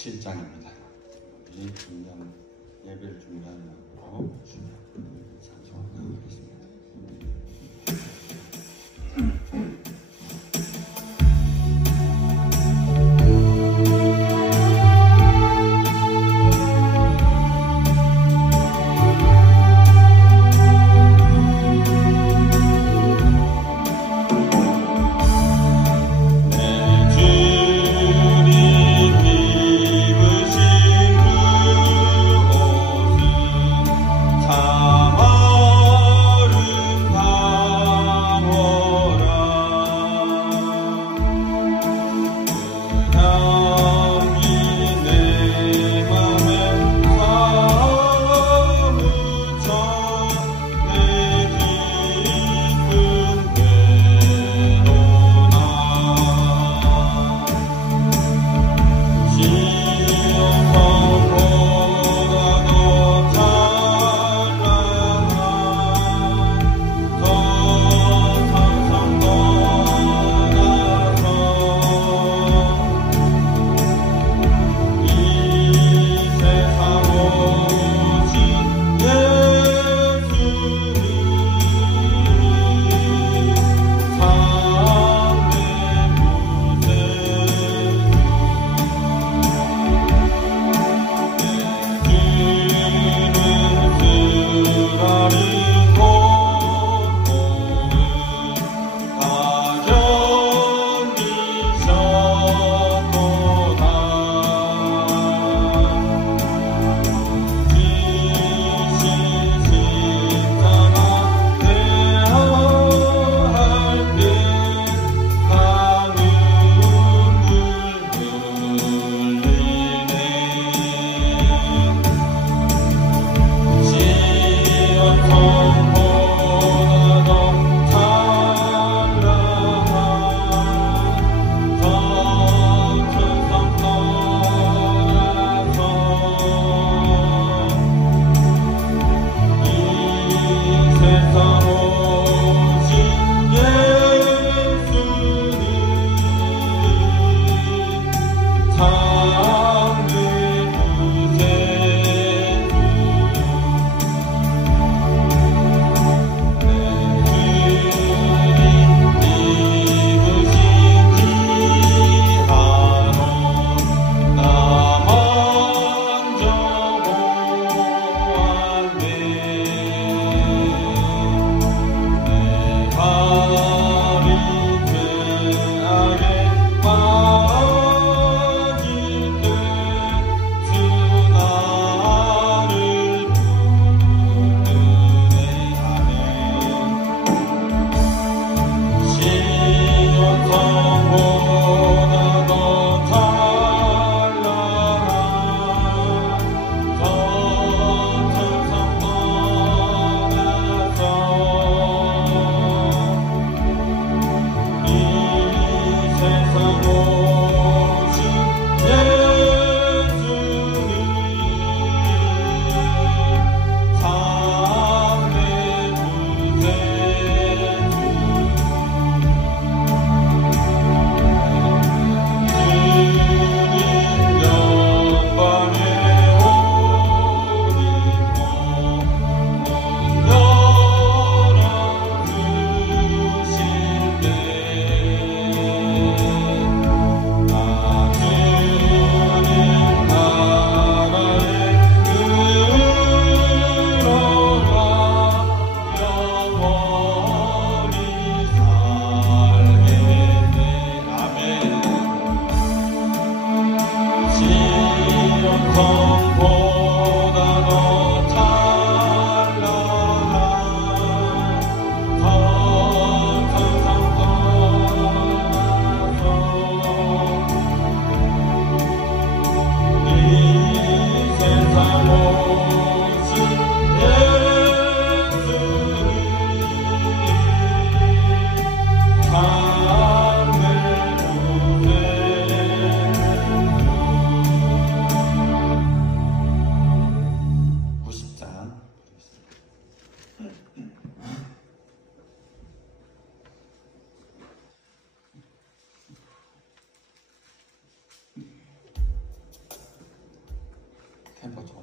7장입니다. 우리 중간 예배를 중간으로 찬송하도록 하겠습니다. 참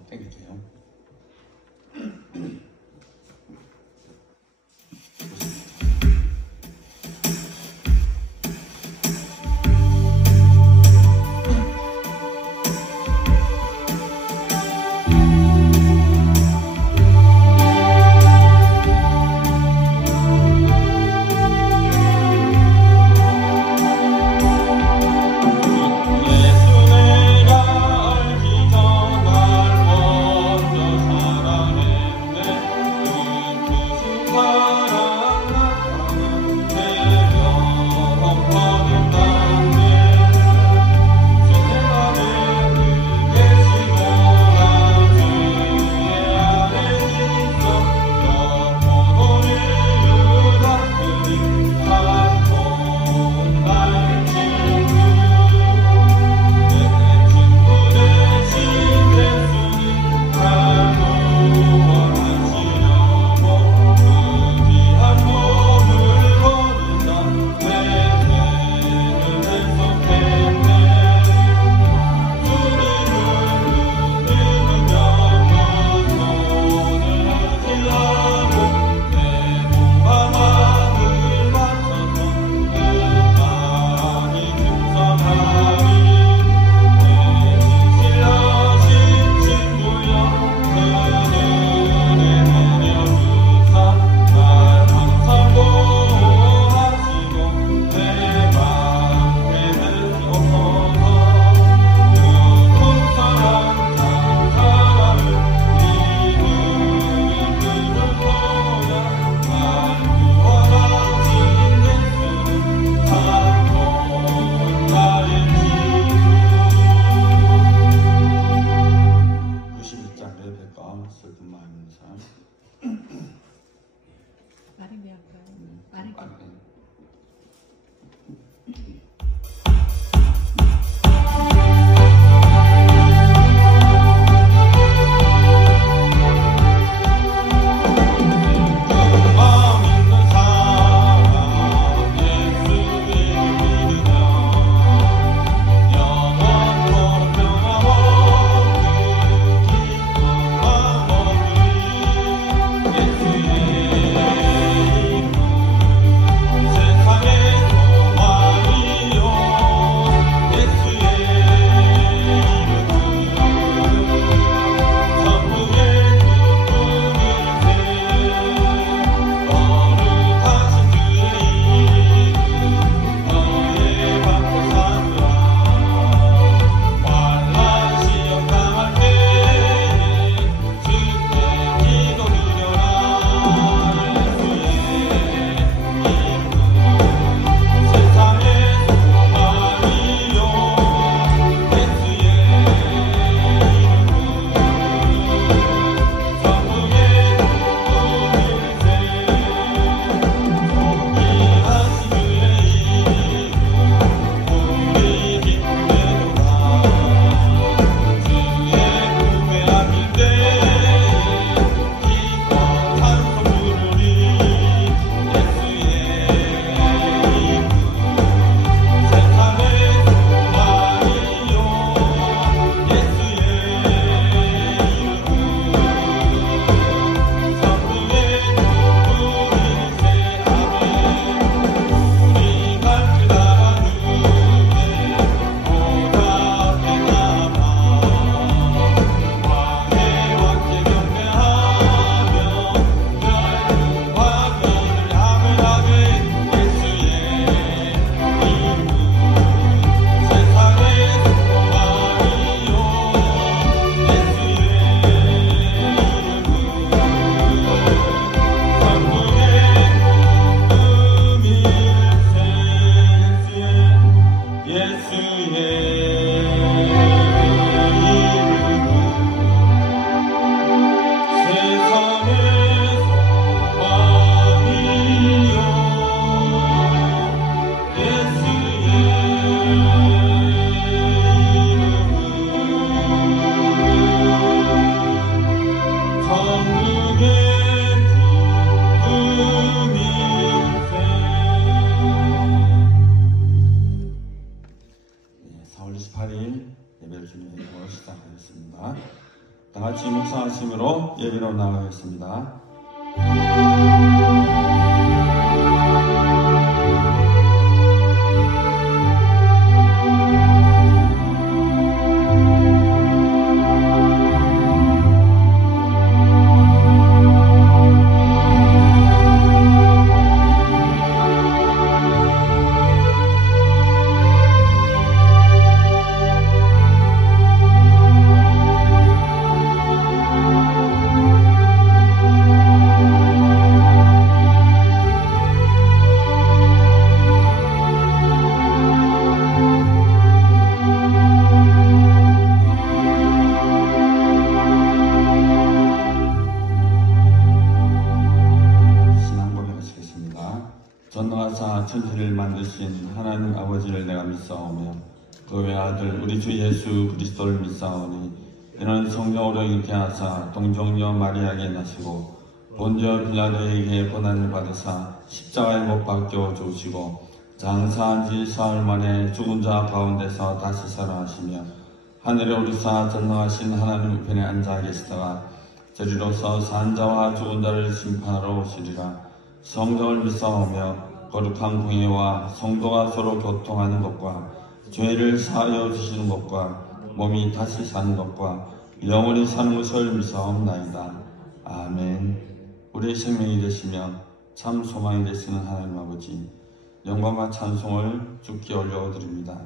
땡길게요. 같이 묵상하심으로 예배로 나가겠습니다. 천지를 만드신 하나님 아버지를 내가 믿사오며 그 외아들 우리 주 예수 그리스도를 믿사오니 이는 성령으로 잉태하사 동정녀 마리아에게 나시고 본저 빌라도에게 고난을 받으사 십자가에 못 박혀 죽으시고 장사한 지 사흘 만에 죽은 자 가운데서 다시 살아나시며 하늘에 오르사 전능하신 하나님 우편에 앉아 계시다가 저리로서 산 자와 죽은 자를 심판하러 오시리라. 성령을 믿사오며 거룩한 공예와 성도가 서로 교통하는 것과 죄를 사하여 주시는 것과 몸이 다시 사는 것과 영원히 사는 것을 믿사옵나이다. 아멘. 우리의 생명이 되시며 참 소망이 되시는 하나님 아버지, 영광과 찬송을 주께 올려드립니다.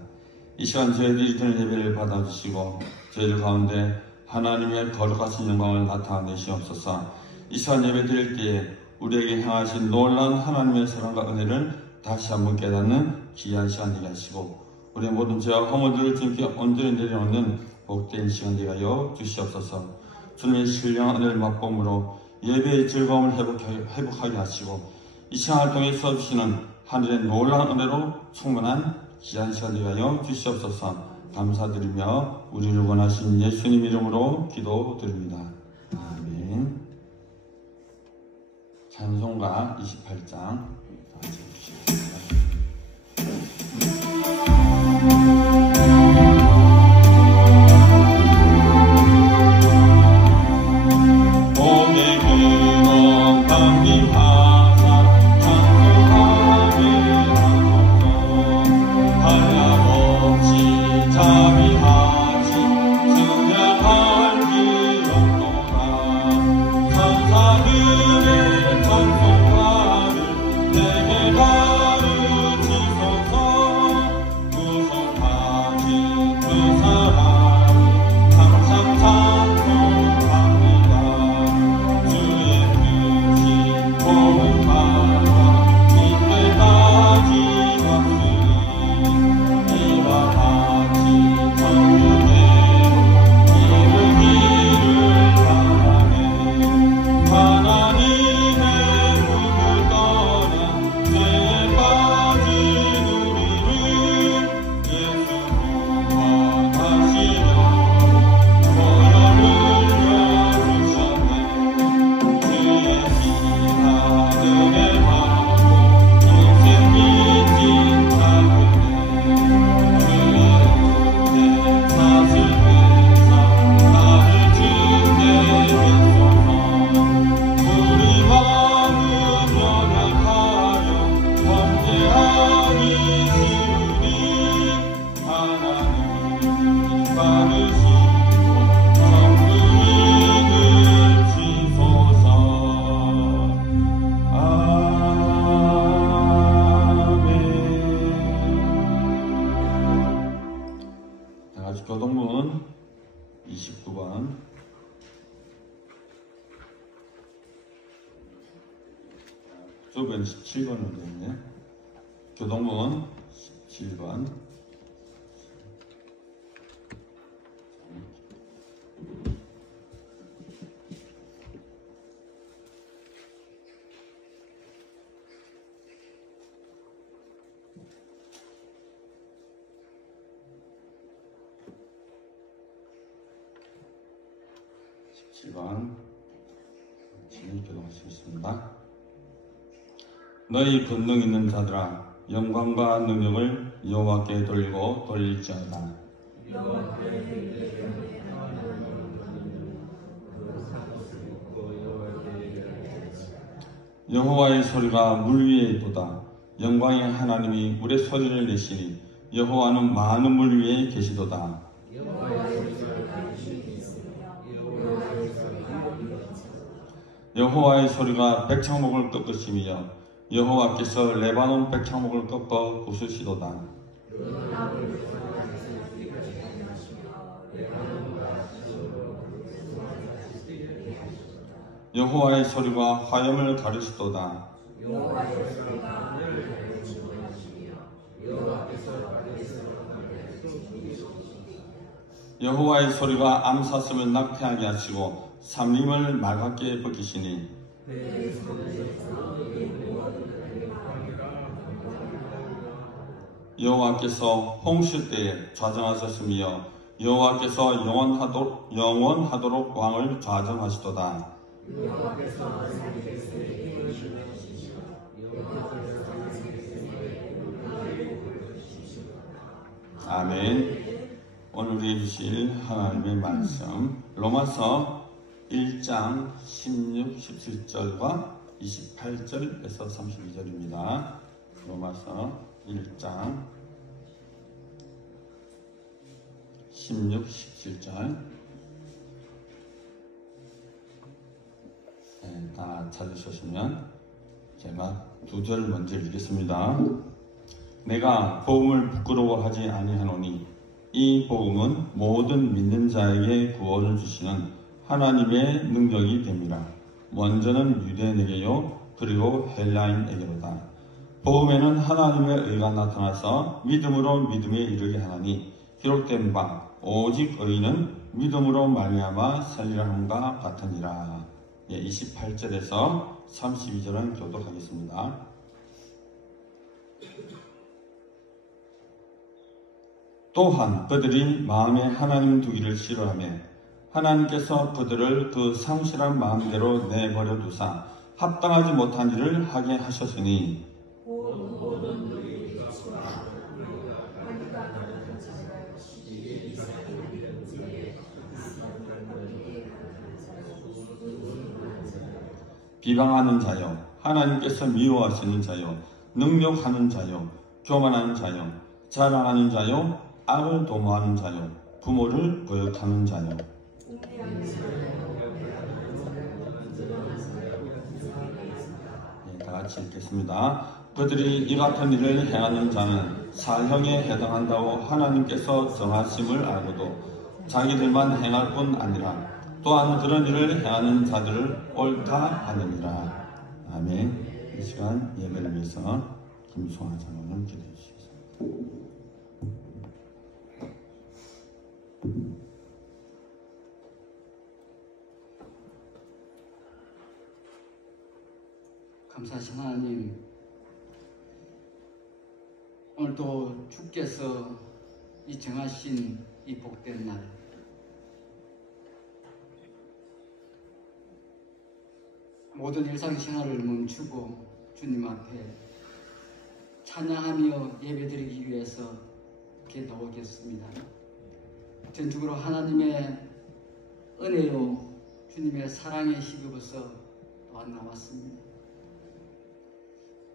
이 시간 저희들이 드는 예배를 받아주시고 저희들 가운데 하나님의 거룩하신 영광을 나타내시옵소서. 이 시간 예배 드릴 때에 우리에게 향하신 놀라운 하나님의 사랑과 은혜를 다시 한번 깨닫는 귀한 시간 되게 하시고 우리의 모든 죄와 허물들을 주님께 온전히 내려놓는 복된 시간 되게 하여 주시옵소서. 주님의 신령한 은혜를 맛봄으로 예배의 즐거움을 회복하게 하시고 이 시간을 통해서 주시는 하늘의 놀라운 은혜로 충만한 귀한 시간 되게 하여 주시옵소서. 감사드리며 우리를 원하신 예수님 이름으로 기도드립니다. 아멘. 찬송가 28장 봄의 그런 감기하사 찬송하게 하소서. 한량없이 자비하시 승량할 길 없도다. 천사들의 찬송가를 내게 가르치소서. 구속하신 그 사랑을 항상 찬송합니다. 주의 크신 고음받아 이때까지 왔으니 이와 같이 천국에로 이르기를 바라네. 하나님의 품을 떠나 죄에 빠진 우리를 예수 구원하시려 보혈을 흘려주셨네. 주의 피 하늘에 받고 인생 빚진 자들네. 주의 은혜 사슬 회사 나를 지게 했소서. 우리 마음은 연약하여 범죄하기 쉬우니 하나님 받으시고 성부인을 주소서. 아멘. 다같이 교동문 29번 쪽은 17번으로 되어있네. 교동문 17번 진행 교동하시겠습니다. 너희 권능 있는 자들아 영광과 능력을 여호와께 돌리고 돌릴지어다. 여호와의 소리가 물 위에 있도다. 영광의 하나님이 물에 소리를 내시니 여호와는 많은 물 위에 계시도다. 여호와의 소리가 백창목을 꺾으시며 여호와께서 레바논 백창목을 꺾어 부수시도다. 여호와의 소리가 화염을 가르시도다. 여호와의 소리가 암사슴을 낙태하게 하시고 삼림을 맑게 벗기시니 여호와께서 홍실 때에 좌정하셨으며 여호와께서 영원하도록 왕을 좌정하시도다. 아멘. 오늘 우리에게 주실 하나님의 말씀 로마서 1장 16, 17절과 28절에서 32절입니다. 로마서 1장 16, 17절 다 찾으셨으면 제가 두 절 먼저 읽겠습니다. 내가 복음을 부끄러워하지 아니하노니 이 복음은 모든 믿는 자에게 구원을 주시는 하나님의 능력이 됨이라. 먼저는 유대인에게요 그리고 헬라인에게로다. 복음에는 하나님의 의가 나타나서 믿음으로 믿음에 이르게 하나니 기록된 바 오직 의인은 믿음으로 말미암아 살리라 함과 같으니라. 28절에서 32절은 교독하겠습니다. 또한 그들이 마음에 하나님 두기를 싫어하며 하나님께서 그들을 그 상실한 마음대로 내버려 두사 합당하지 못한 일을 하게 하셨으니 비방하는 자요 하나님께서 미워하시는 자요 능욕하는 자요 교만하는 자요 자랑하는 자요 악을 도모하는 자요 부모를 거역하는 자요. 다 같이 읽겠습니다. 그들이 이 같은 일을 행하는 자는 사형에 해당한다고 하나님께서 정하심을 알고도 자기들만 행할 뿐 아니라 또한 그런 일을 행하는 자들을 옳다 하느니라. 아멘. 이 시간 예배를 위해서 김송아 장로님 기도해 주시겠습니다. 감사하신 하나님, 오늘도 주께서 이 정하신 이 복된 날 모든 일상생활을 멈추고 주님 앞에 찬양하며 예배드리기 위해서 이렇게 나오겠습니다. 전적으로 하나님의 은혜요 주님의 사랑에 힘입어서 또한 나왔습니다.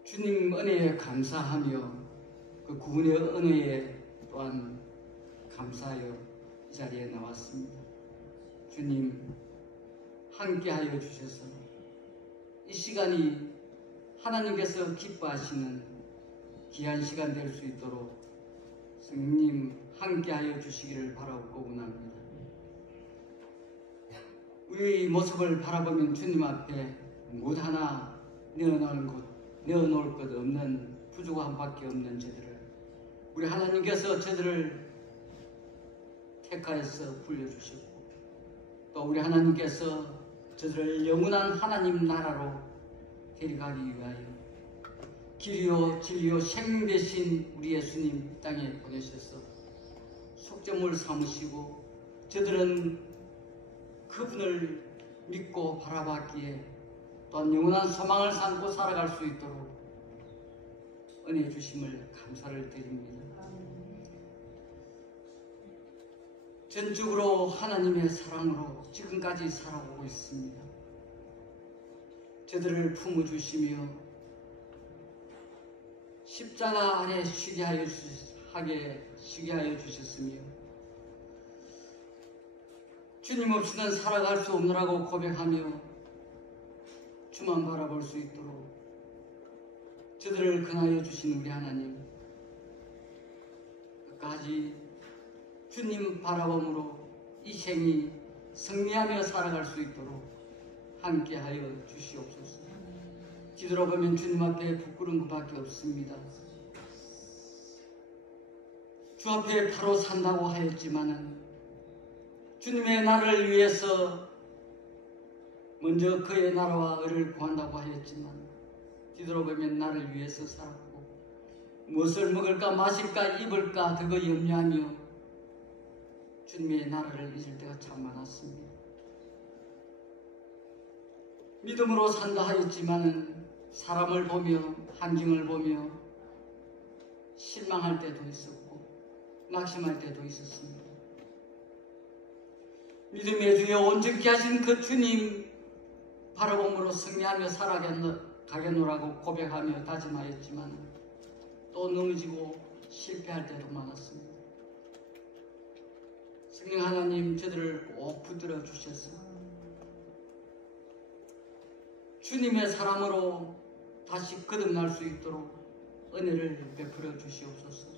주님 은혜에 감사하며 그 구원의 은혜에 또한 감사하여 이 자리에 나왔습니다. 주님 함께하여 주셔서 이 시간이 하나님께서 기뻐하시는 귀한 시간 될 수 있도록 성령님 함께하여 주시기를 바라고 원합니다. 우리의 모습을 바라보면 주님 앞에 무엇 하나 내어놓을 것 없는 부족함밖에 없는 저들을 우리 하나님께서 저들을 택하여서 불려주시고 또 우리 하나님께서 저들을 영원한 하나님 나라로 데려가기 위하여 길이요 진리요 생명 되신 우리 예수님 이 땅에 보내셔서 속죄물 삼으시고 저들은 그분을 믿고 바라봤기에 또한 영원한 소망을 삼고 살아갈 수 있도록 은혜 주심을 감사를 드립니다. 전적으로 하나님의 사랑으로 지금까지 살아오고 있습니다. 저들을 품어주시며 십자가 아래 쉬게 하여 주셨으며 주님 없이는 살아갈 수 없느라고 고백하며 주만 바라볼 수 있도록 저들을 근하여 주신 우리 하나님, 끝까지 주님 바라봄으로 이 생이 승리하며 살아갈 수 있도록 함께하여 주시옵소서. 뒤돌아보면 주님 앞에 부끄러운 것밖에 없습니다. 주 앞에 바로 산다고 하였지만은 주님의 나라를 위해서 먼저 그의 나라와 의를 구한다고 하였지만 뒤돌아보면 나를 위해서 살았고 무엇을 먹을까 마실까 입을까 그거 염려하며 주님의 나라를 잊을 때가 참 많았습니다. 믿음으로 산다 하였지만은 사람을 보며 환경을 보며 실망할 때도 있었고 낙심할 때도 있었습니다. 믿음의 주여 온전케 하신 그 주님 바라봄으로 승리하며 살아가겠노라고 고백하며 다짐하였지만 또 넘어지고 실패할 때도 많았습니다. 성령 하나님 저들을 꼭 붙들어 주셔서 주님의 사람으로 다시 거듭날 수 있도록 은혜를 베풀어 주시옵소서.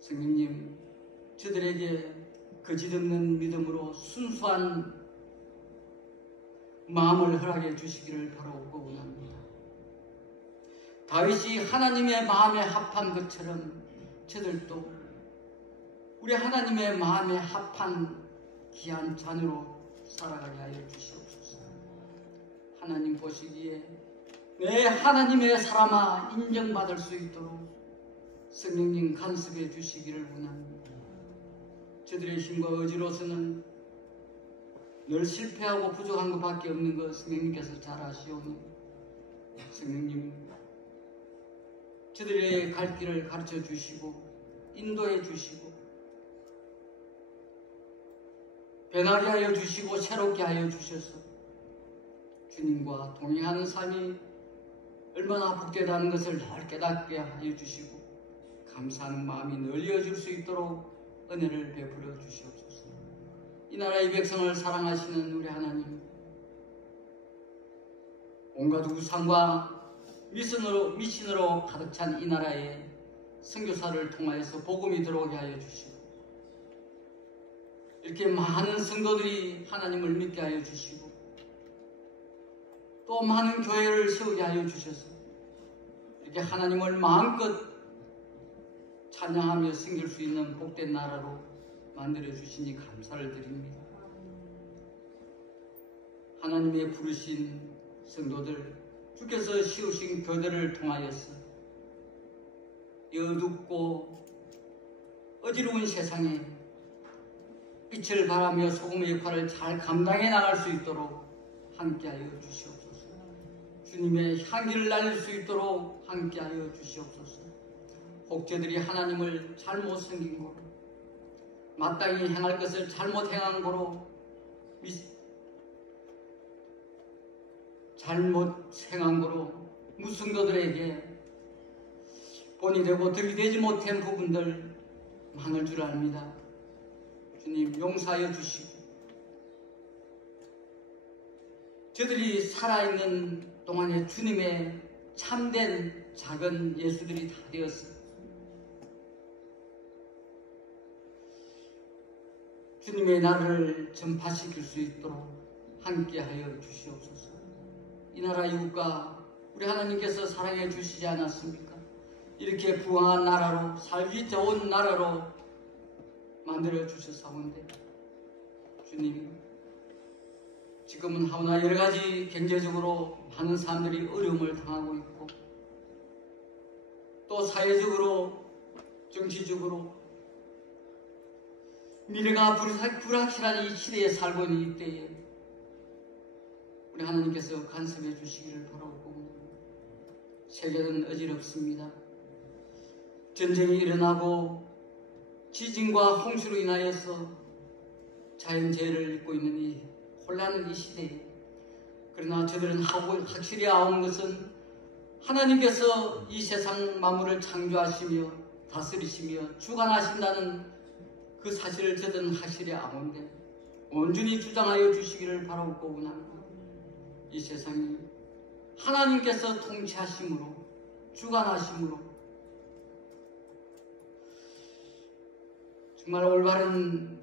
성령님, 저들에게 거짓없는 믿음으로 순수한 마음을 허락해 주시기를 바라고 원합니다. 다윗이 하나님의 마음에 합한 것처럼 저들도 우리 하나님의 마음에 합한 귀한 자녀로 살아가게 하여 주시옵소서. 하나님 보시기에 내 하나님의 사람아 인정받을 수 있도록 성령님 간섭해 주시기를 원합니다. 저들의 힘과 의지로서는 늘 실패하고 부족한 것밖에 없는 것 성령님께서 잘 아시오니 성령님 저들의 갈 길을 가르쳐 주시고 인도해 주시고 변하게 하여 주시고 새롭게 하여 주셔서 주님과 동행하는 삶이 얼마나 복되다는 것을 늘 깨닫게 하여 주시고 감사하는 마음이 늘 이어질 수 있도록 은혜를 베풀어 주시옵소서. 이 나라의 백성을 사랑하시는 우리 하나님, 온갖 우상과 미신으로 가득 찬 이 나라에 선교사를 통하여서 복음이 들어오게 하여 주시고 이렇게 많은 성도들이 하나님을 믿게 하여 주시고 또 많은 교회를 세우게 하여 주셔서 이렇게 하나님을 마음껏 찬양하며 섬길 수 있는 복된 나라로 만들어 주시니 감사를 드립니다. 하나님의 부르신 성도들, 주께서 씌우신 교대를 통하여서 이 어둡고 어지러운 세상에 빛을 발하며 소금의 역할을 잘 감당해 나갈 수 있도록 함께하여 주시옵소서. 주님의 향기를 날릴 수 있도록 함께하여 주시옵소서. 혹 저들이 하나님을 잘못 섬긴 거로 마땅히 행할 것을 잘못 행한 거로 잘못 행한 거로 무성도들에게 본이 되고 덕이 되지 못한 부분들 많을 줄 압니다. 주님 용서하여 주시고 저들이 살아있는 동안에 주님의 참된 작은 예수들이 다 되었습니다. 주님의 나라를 전파시킬 수 있도록 함께하여 주시옵소서. 이 나라 이웃과 우리 하나님께서 사랑해 주시지 않았습니까? 이렇게 부강한 나라로 살기 좋은 나라로 만들어 주셨사온데 주님 지금은 하오나 여러 가지 경제적으로 많은 사람들이 어려움을 당하고 있고 또 사회적으로 정치적으로 미래가 불확실한 이 시대에 살고 있는 이때에 우리 하나님께서 간섭해 주시기를 바라고 세계는 어지럽습니다. 전쟁이 일어나고 지진과 홍수로 인하여서 자연재해를 입고 있는 이 혼란은 이 시대에. 그러나 저들은 확실히 아온 것은 하나님께서 이 세상 만물을 창조하시며 다스리시며 주관하신다는 그 사실을 저들은 확실히 아온데 온전히 주장하여 주시기를 바라고 원합니다. 이 세상이 하나님께서 통치하심으로 주관하심으로 정말 올바른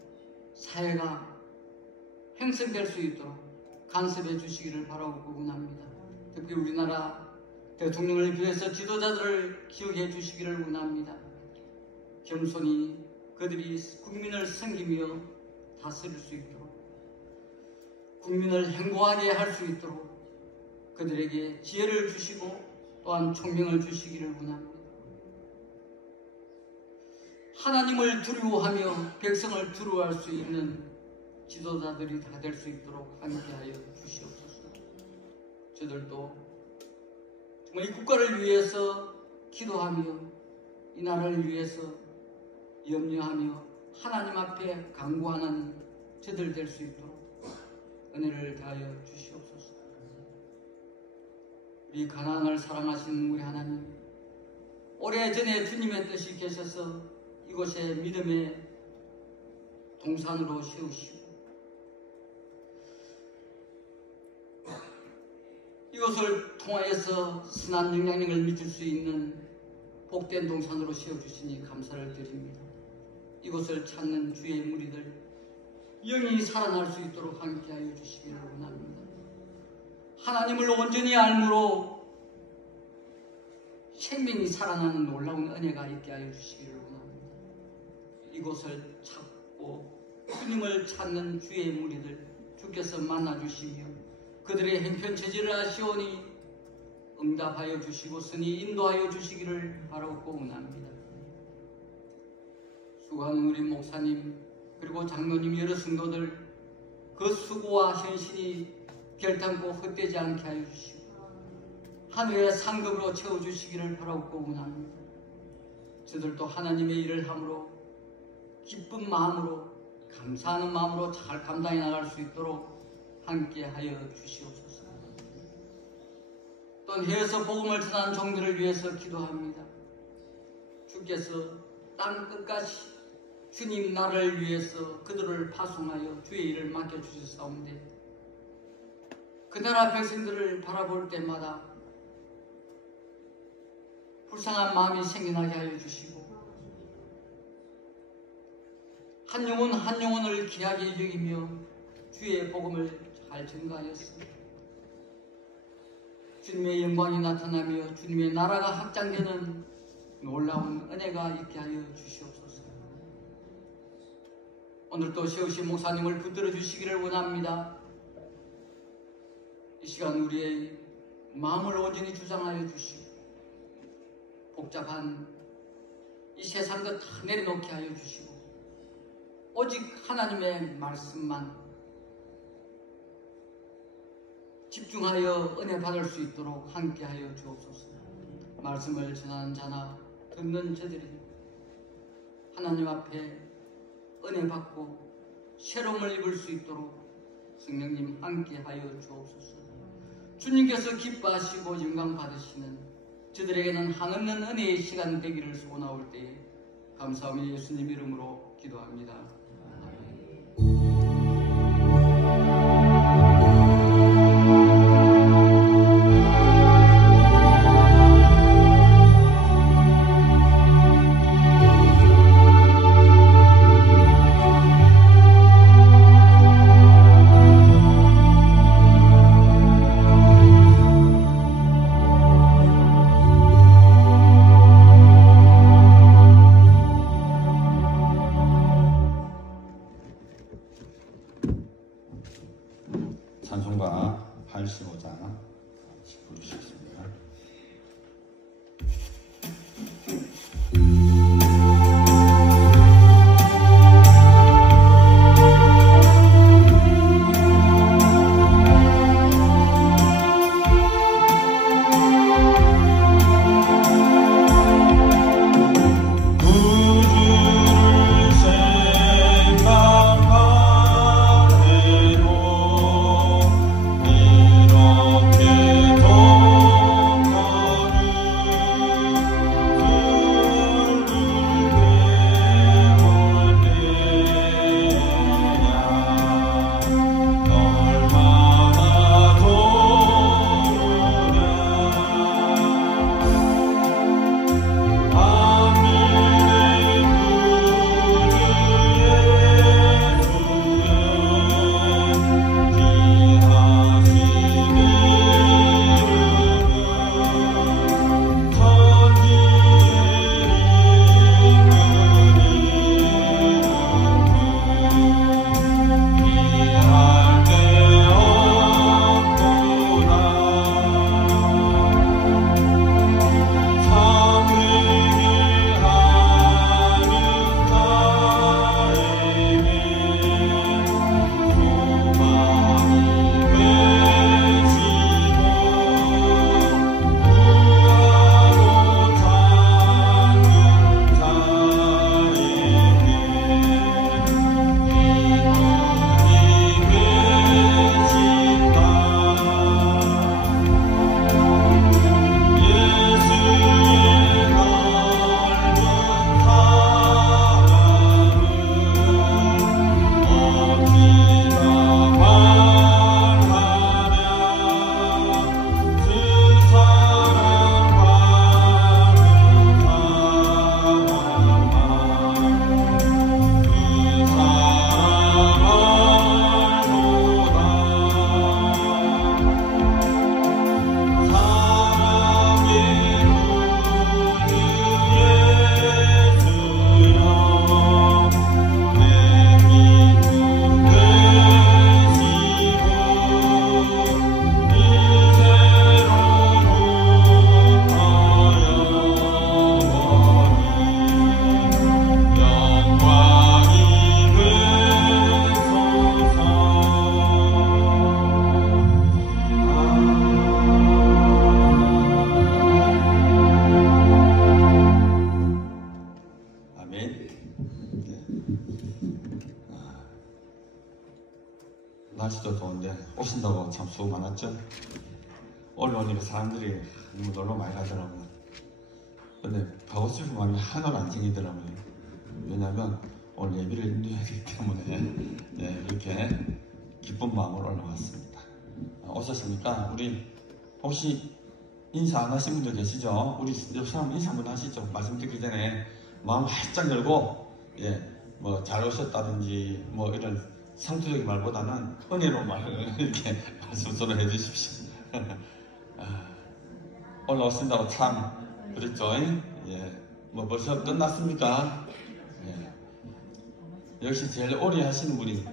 사회가 형성될 수 있도록 간섭해 주시기를 바라고 원합니다. 특히 우리나라 대통령을 비해서 지도자들을 기억해 주시기를 원합니다. 겸손히 그들이 국민을 섬기며 다스릴 수 있도록 국민을 행복하게 할 수 있도록 그들에게 지혜를 주시고 또한 총명을 주시기를 원합니다. 하나님을 두려워하며 백성을 두려워할 수 있는 지도자들이 다 될 수 있도록 함께하여 주시옵소서. 저들도 정말 이 국가를 위해서 기도하며 이 나라를 위해서 염려하며 하나님 앞에 간구하는 저들 될 수 있도록 은혜를 다하여 주시옵소서. 우리 가나안을 사랑하신 우리 하나님, 오래전에 주님의 뜻이 계셔서 이곳에 믿음의 동산으로 세우시고 이것을 통하여서 선한 영향력을 미칠 수 있는 복된 동산으로 세워주시니 감사를 드립니다. 이곳을 찾는 주의 무리들 영이 살아날 수 있도록 함께하여 주시기를 원합니다. 하나님을 온전히 알므로 생명이 살아나는 놀라운 은혜가 있게 하여 주시기를 원합니다. 이곳을 찾고 주님을 찾는 주의 무리들 주께서 만나주시며 그들의 형편처지를 아시오니 응답하여 주시고 선히 인도하여 주시기를 바라고 원합니다. 수고하는 우리 목사님 그리고 장로님 여러 성도들 그 수고와 헌신이 결단코 헛되지 않게 하여 주시고 하늘의 상급으로 채워주시기를 바라고 원합니다. 저들도 하나님의 일을 함으로 기쁜 마음으로 감사하는 마음으로 잘 감당해 나갈 수 있도록 함께하여 주시옵소서. 또 해에서 복음을 전하는 종들을 위해서 기도합니다. 주께서 땅 끝까지 주님 나라를 위해서 그들을 파송하여 주의 일을 맡겨주셨사온데 그 나라 백성들을 바라볼 때마다 불쌍한 마음이 생겨나게 하여 주시고 한 영혼 한 영혼을 귀하게 여기며 주의 복음을 잘 전가하였습니다. 주님의 영광이 나타나며 주님의 나라가 확장되는 놀라운 은혜가 있게 하여 주시옵소서. 오늘도 세우신 목사님을 붙들어 주시기를 원합니다. 이 시간 우리의 마음을 온전히 주장하여 주시고 복잡한 이 세상도 다 내려놓게 하여 주시고 오직 하나님의 말씀만 집중하여 은혜 받을 수 있도록 함께하여 주옵소서. 말씀을 전하는 자나 듣는 저들이 하나님 앞에 은혜 받고 새로움을 입을 수 있도록 성령님 함께하여 주옵소서. 주님께서 기뻐하시고 영광 받으시는 저들에게는 한없는 은혜의 시간 되기를 소원하올 때에 감사하며 예수님 이름으로 기도합니다. 가고 참 수고 많았죠. 올라오니까 사람들이 너무 놀러 많이 가더라고요. 근데 가고 싶은 마음이 하나도 안 생기더라고요. 왜냐하면 오늘 예비를 인도해야 되기 때문에 이렇게 기쁜 마음으로 올라왔습니다. 오셨으니까 우리 혹시 인사 안 하신 분들 계시죠? 우리 옆 사람 인사 한번 하시죠. 말씀 듣기 전에 마음 활짝 열고 뭐 잘 오셨다든지 뭐 이런 상투적인 말보다는 은혜로 말을 이렇게 말씀 서로 해주십시오. 올라오신다고 참 그랬죠? 뭐 벌써 끝났습니까? 역시 제일 오래 하시는 분이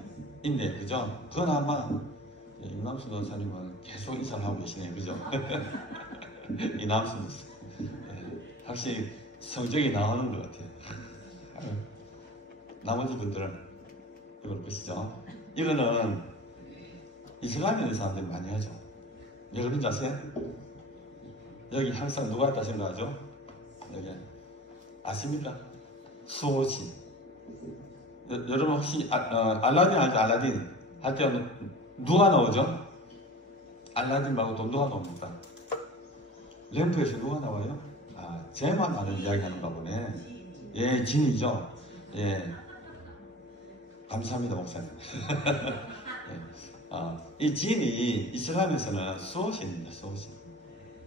있네, 그죠? 그건 아마 임남순 원사님은 계속 인사를 하고 계시네요, 그죠? 이남순 확실히 성적이 나오는 것 같아요. 나머지 분들은 이걸 보시죠. 이거는 이스라엘에 있는 사람들이 많이 하죠. 왜 그런지 아세요? 여기 항상 누가 있다 생각하죠? 여기 아십니까? 수호신. 여러분 혹시 알라딘 알죠? 알라딘 할 때 누가 나오죠? 알라딘 말고 또 누가 나옵니까? 램프에서 누가 나와요? 쟤만 아는 이야기 하는가 보네. 진이죠. 감사합니다, 목사님. 이 진이 이슬람에서는 수호신입니다, 수호신.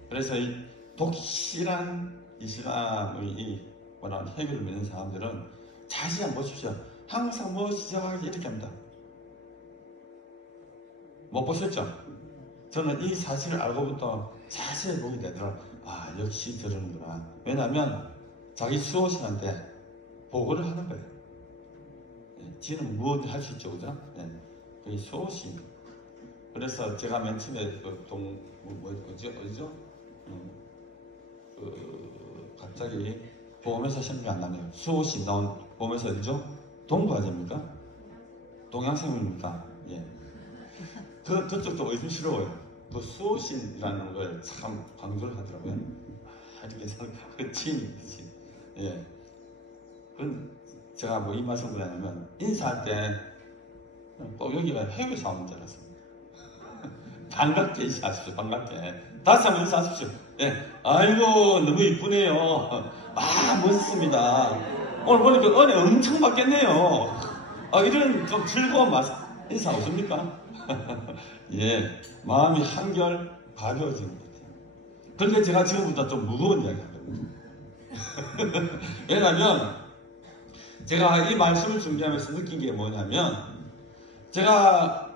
그래서 이 독실한 이슬람의 뭐라는 핵을 믿는 사람들은 자세히 한번 보십시오. 항상 뭐 시작하기 이렇게 합니다. 못 보셨죠? 저는 이 사실을 알고부터 자세히 보게 되더라고요. 역시 저러는구나. 왜냐하면 자기 수호신한테 보고를 하는 거예요. 지는 무엇을 할 수 있죠, 그죠? 그게 수호신. 그래서 제가 맨 처음에 어디죠? 갑자기 보험회사 생각이 안 나네요. 수호신 나온 보험회사 어디죠? 동부아재입니까? 동양생명입니까? 그쪽도 의심스러워요. 그 수호신이라는 걸 참 강조를 하더라고요. 이렇게 그 진이지. 그건 제가 뭐 이 말씀을 하냐면 인사할 때 꼭 여기가 해외에서 오는 줄 알았습니다. 반갑게 인사하십시오. 반갑게. 다시 한번 인사하십시오. 아이고 너무 이쁘네요. 멋있습니다. 오늘 보니까 은혜 엄청 받겠네요. 이런 좀 즐거운 인사 없습니까? 마음이 한결 가벼워진 것 같아요. 그런데 제가 지금부터 좀 무거운 이야기 하거든요. 왜냐하면 제가 이 말씀을 준비하면서 느낀 게 뭐냐면 제가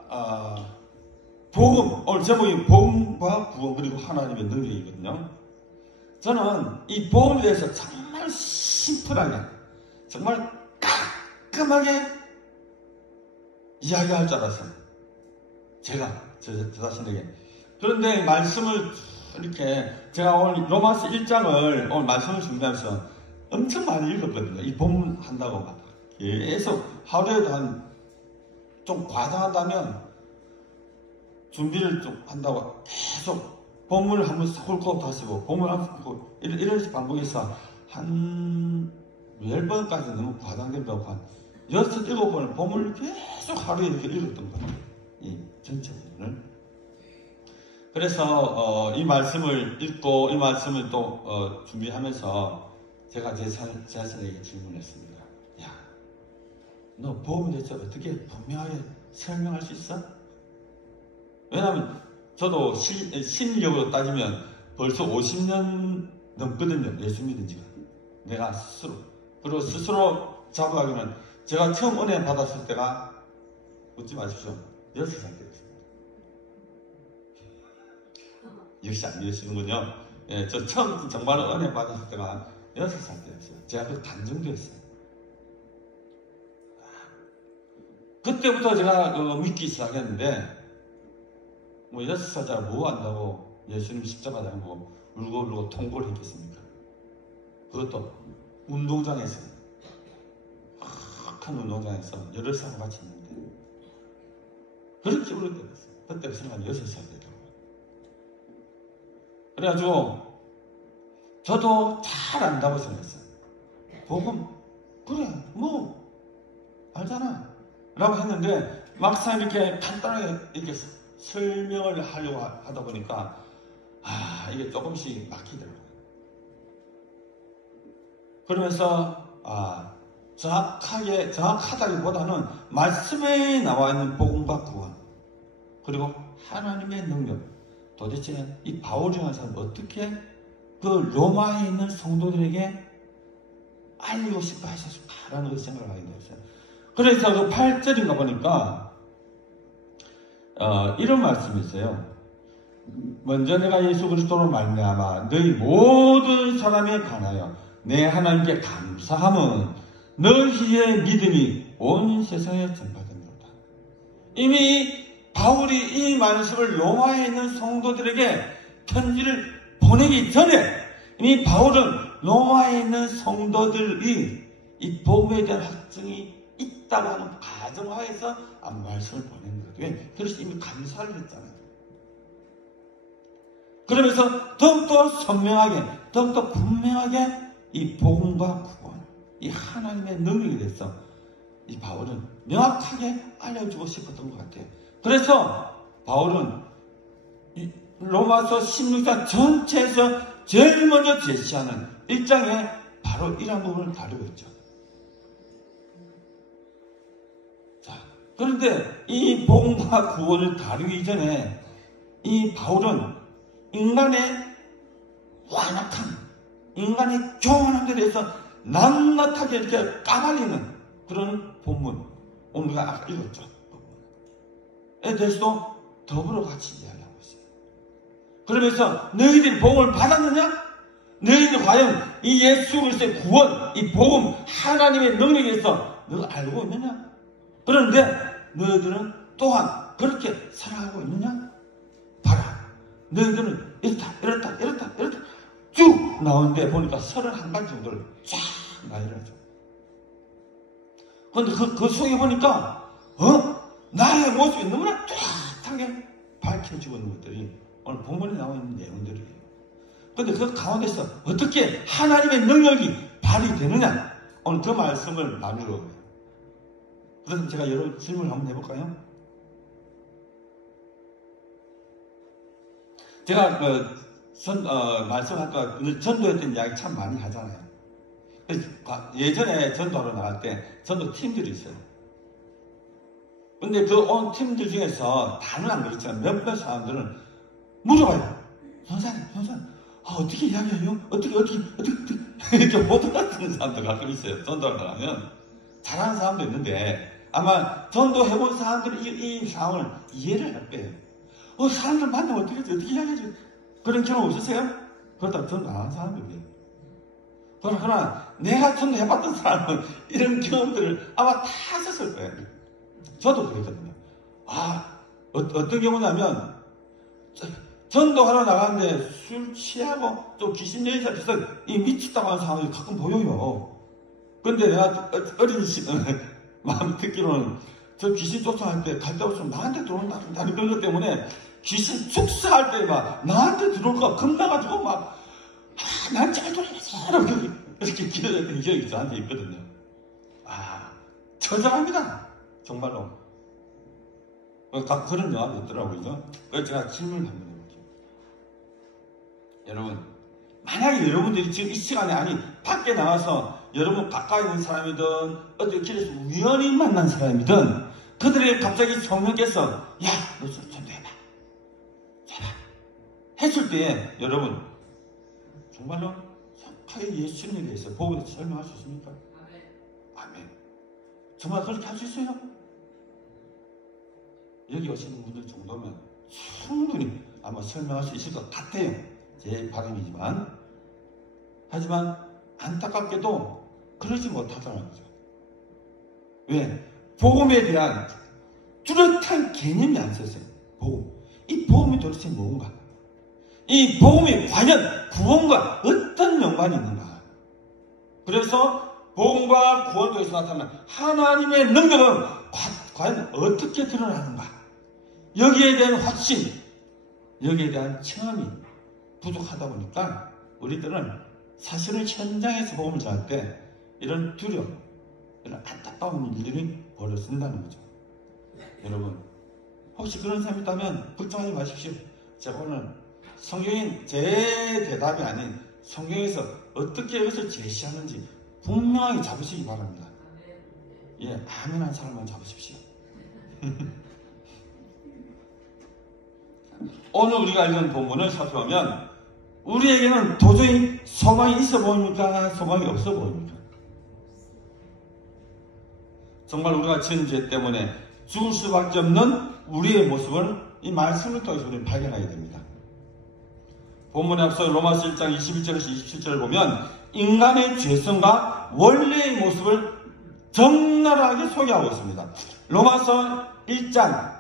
오늘 제목이 복음과 구원 그리고 하나님의 능력이거든요. 저는 이 복음에 대해서 정말 심플하게 정말 깔끔하게 이야기할 줄 알았어요. 제가 저 자신에게. 그런데 말씀을 이렇게 제가 오늘 로마서 1장을 오늘 말씀을 준비하면서 엄청 많이 읽었거든요. 이 본문 한다고 막 계속 하루에도 좀 과장한다면 준비를 좀 한다고 계속 본문을 한번 훑고 다시 보고 본문을 한번 훑고 이런 식으로 반복해서 한 10번까지 너무 과장된다고 한 6, 7번을 본문을 계속 하루에 이렇게 읽었던 거예요. 이 전체 본문을. 그래서 이 말씀을 읽고 이 말씀을 또 준비하면서 제가 제 자신에게 질문했습니다. 너 복음에 대해서 어떻게 분명하게 설명할 수 있어? 왜냐하면 저도 신력으로 따지면 벌써 50년 넘거든요. 예수 믿은 지가. 내가 스스로. 그리고 스스로 잡아가기는 제가 처음 은혜 받았을 때가 묻지 마십시오. 6살 때였습니다. 역시 안 믿으시는군요. 저 처음 정말 은혜 받았을 때가 6살 때였어요. 제가 그 단정되었어요. 그때부터 제가 믿기 시작했는데 뭐 6살짜리 뭐 한다고 예수님 십자가 달고 울고 통곡을 했겠습니까? 그것도 운동장에서 큰 운동장에서 여러 사람 같이 있는데 그렇게 울을 때가 있어요. 그때 생각하면 6살 때더라고요. 그래가지고 저도 잘 안다고 생각했어요. 복음 그래 뭐 알잖아 라고 했는데 막상 이렇게 간단하게 이렇게 설명을 하려고 하다 보니까 이게 조금씩 막히더라고요. 그러면서 정확하다기보다는 말씀에 나와 있는 복음과 구원, 그리고 하나님의 능력, 도대체 이 바울이라는 사람은 어떻게 그 로마에 있는 성도들에게 알리고 싶어 하셨을까라는 그 생각을 하게 되었어요. 그래서 그 8절인가 보니까 이런 말씀이 있어요. 먼저 내가 예수 그리스도로 말미암아 너희 모든 사람에 관하여 내 하나님께 감사함은 너희의 믿음이 온 세상에 전파됩니다. 이미 바울이 이 말씀을 로마에 있는 성도들에게 편지를 보내기 전에 이미 바울은 로마에 있는 성도들이 이 복음에 대한 확증이 있다고 하는 가정하에서 말씀을 보낸 거예요. 그래서 이미 감사를 했잖아요. 그러면서 더욱더 선명하게, 더욱더 분명하게 이 복음과 구원, 이 하나님의 능력에 대해서 이 바울은 명확하게 알려주고 싶었던 것 같아요. 그래서 바울은 이 로마서 16장 전체에서 제일 먼저 제시하는 1장에 바로 이런 부분을 다루고 있죠. 자, 그런데 이 복음과 구원을 다루기 전에 이 바울은 인간의 완악함, 인간의 교만함에 대해서 낱낱하게 이렇게 까발리는 그런 본문, 오늘 아까 읽었죠. 에 대해서도 더불어 같이 이야기하고 있어요. 그러면서 너희들이 복음을 받았느냐? 너희들 과연 이 예수 그리스도의 구원, 이 복음, 하나님의 능력에 대해서 너가 알고 있느냐? 그런데 너희들은 또한 그렇게 살아가고 있느냐? 봐라. 너희들은 이렇다 쭉 나오는데 보니까 31가지 정도를 쫙 나열하죠. 그런데 그 속에 보니까 나의 모습이 너무나 뚜렷하게 밝혀지고 있는 것들이 오늘 본문에 나와 있는 내용들이에요. 그런데 그 가운데서 어떻게 하나님의 능력이 발휘되느냐, 오늘 그 말씀을 나누려고 해요. 그래서 제가 여러분 질문을 한번 해볼까요? 제가 말씀할까 전도에 대한 이야기 참 많이 하잖아요. 예전에 전도하러 나갈 때 전도 팀들이 있어요. 근데 그 온 팀들 중에서 다는 안 그렇지만 몇몇 사람들은 물어봐요. 선사님, 어떻게 이야기해요? 어떻게 이렇게 못 알아듣는 사람들 가끔 있어요. 전도하러 나가면 잘하는 사람도 있는데 아마 전도해본 사람들은 이 상황을 이해를 할 거예요. 사람들 만나면 어떻게 이야기하지? 그런 경험 없으세요? 그렇다고 전도 안 하는 사람들이에요. 그러나 내가 전도해봤던 사람은 이런 경험들을 아마 다 썼을 거예요. 저도 그랬거든요. 어떤 경우냐면 전도하러 나가는데 술 취하고 좀 귀신 여인 앞에서 이 미쳤다고 하는 상황이 가끔 보여요. 근데 내가 어린 마음 듣기로는 저 귀신 쫓아갈 때 갈 데 없으면 나한테 들어온다는 그런 것 때문에 귀신 축사할 때 막 나한테 들어올까 겁나가지고 난 잘 돌아가서 이렇게 기도했던 기억이 저한테 있거든요. 처절합니다. 정말로. 그런 영화도 있더라고요. 그래서 제가 질문을 한번 해볼게요. 여러분, 만약에 여러분들이 지금 이 시간에 밖에 나와서 여러분 가까이 있는 사람이든 어디 길에서 우연히 만난 사람이든 그들에게 갑자기 성령께서 너 전도해봐. 제발. 했을 때에 여러분 정말로 정확하게 예수님에 대해서 복음에 설명할 수 있습니까? 아멘. 정말 그렇게 할 수 있어요? 여기 오시는 분들 정도면 충분히 아마 설명할 수 있을 것 같아요. 제 바람이지만. 하지만 안타깝게도 그러지 못하다는 거죠. 왜? 복음에 대한 뚜렷한 개념이 안 썼어요. 복음. 이 복음이 도대체 뭔가? 이 복음이 과연 구원과 어떤 연관이 있는가? 그래서 복음과 구원 중에서 나타나는 하나님의 능력은 과연 어떻게 드러나는가? 여기에 대한 확신, 여기에 대한 체험이 부족하다 보니까 우리들은 사실은 현장에서 복음을 전할 때 이런 두려움, 이런 안타까운 일들이 벌어진다는 거죠. 여러분, 혹시 그런 사람이 있다면 걱정하지 마십시오. 제가 오늘 성경인 제 대답이 아닌 성경에서 어떻게 이것을 제시하는지 분명하게 잡으시기 바랍니다. 예, 아멘한 사람만 잡으십시오. 오늘 우리가 읽은 본문을 살펴보면 우리에게는 도저히 소망이 있어 보입니까? 소망이 없어 보입니까? 정말 우리가 지은 죄 때문에 죽을 수밖에 없는 우리의 모습을 이 말씀을 통해서 우리는 발견하게 됩니다. 본문에 앞서 로마서 1장 21절에서 27절을 보면 인간의 죄성과 원래의 모습을 적나라하게 소개하고 있습니다. 로마서 1장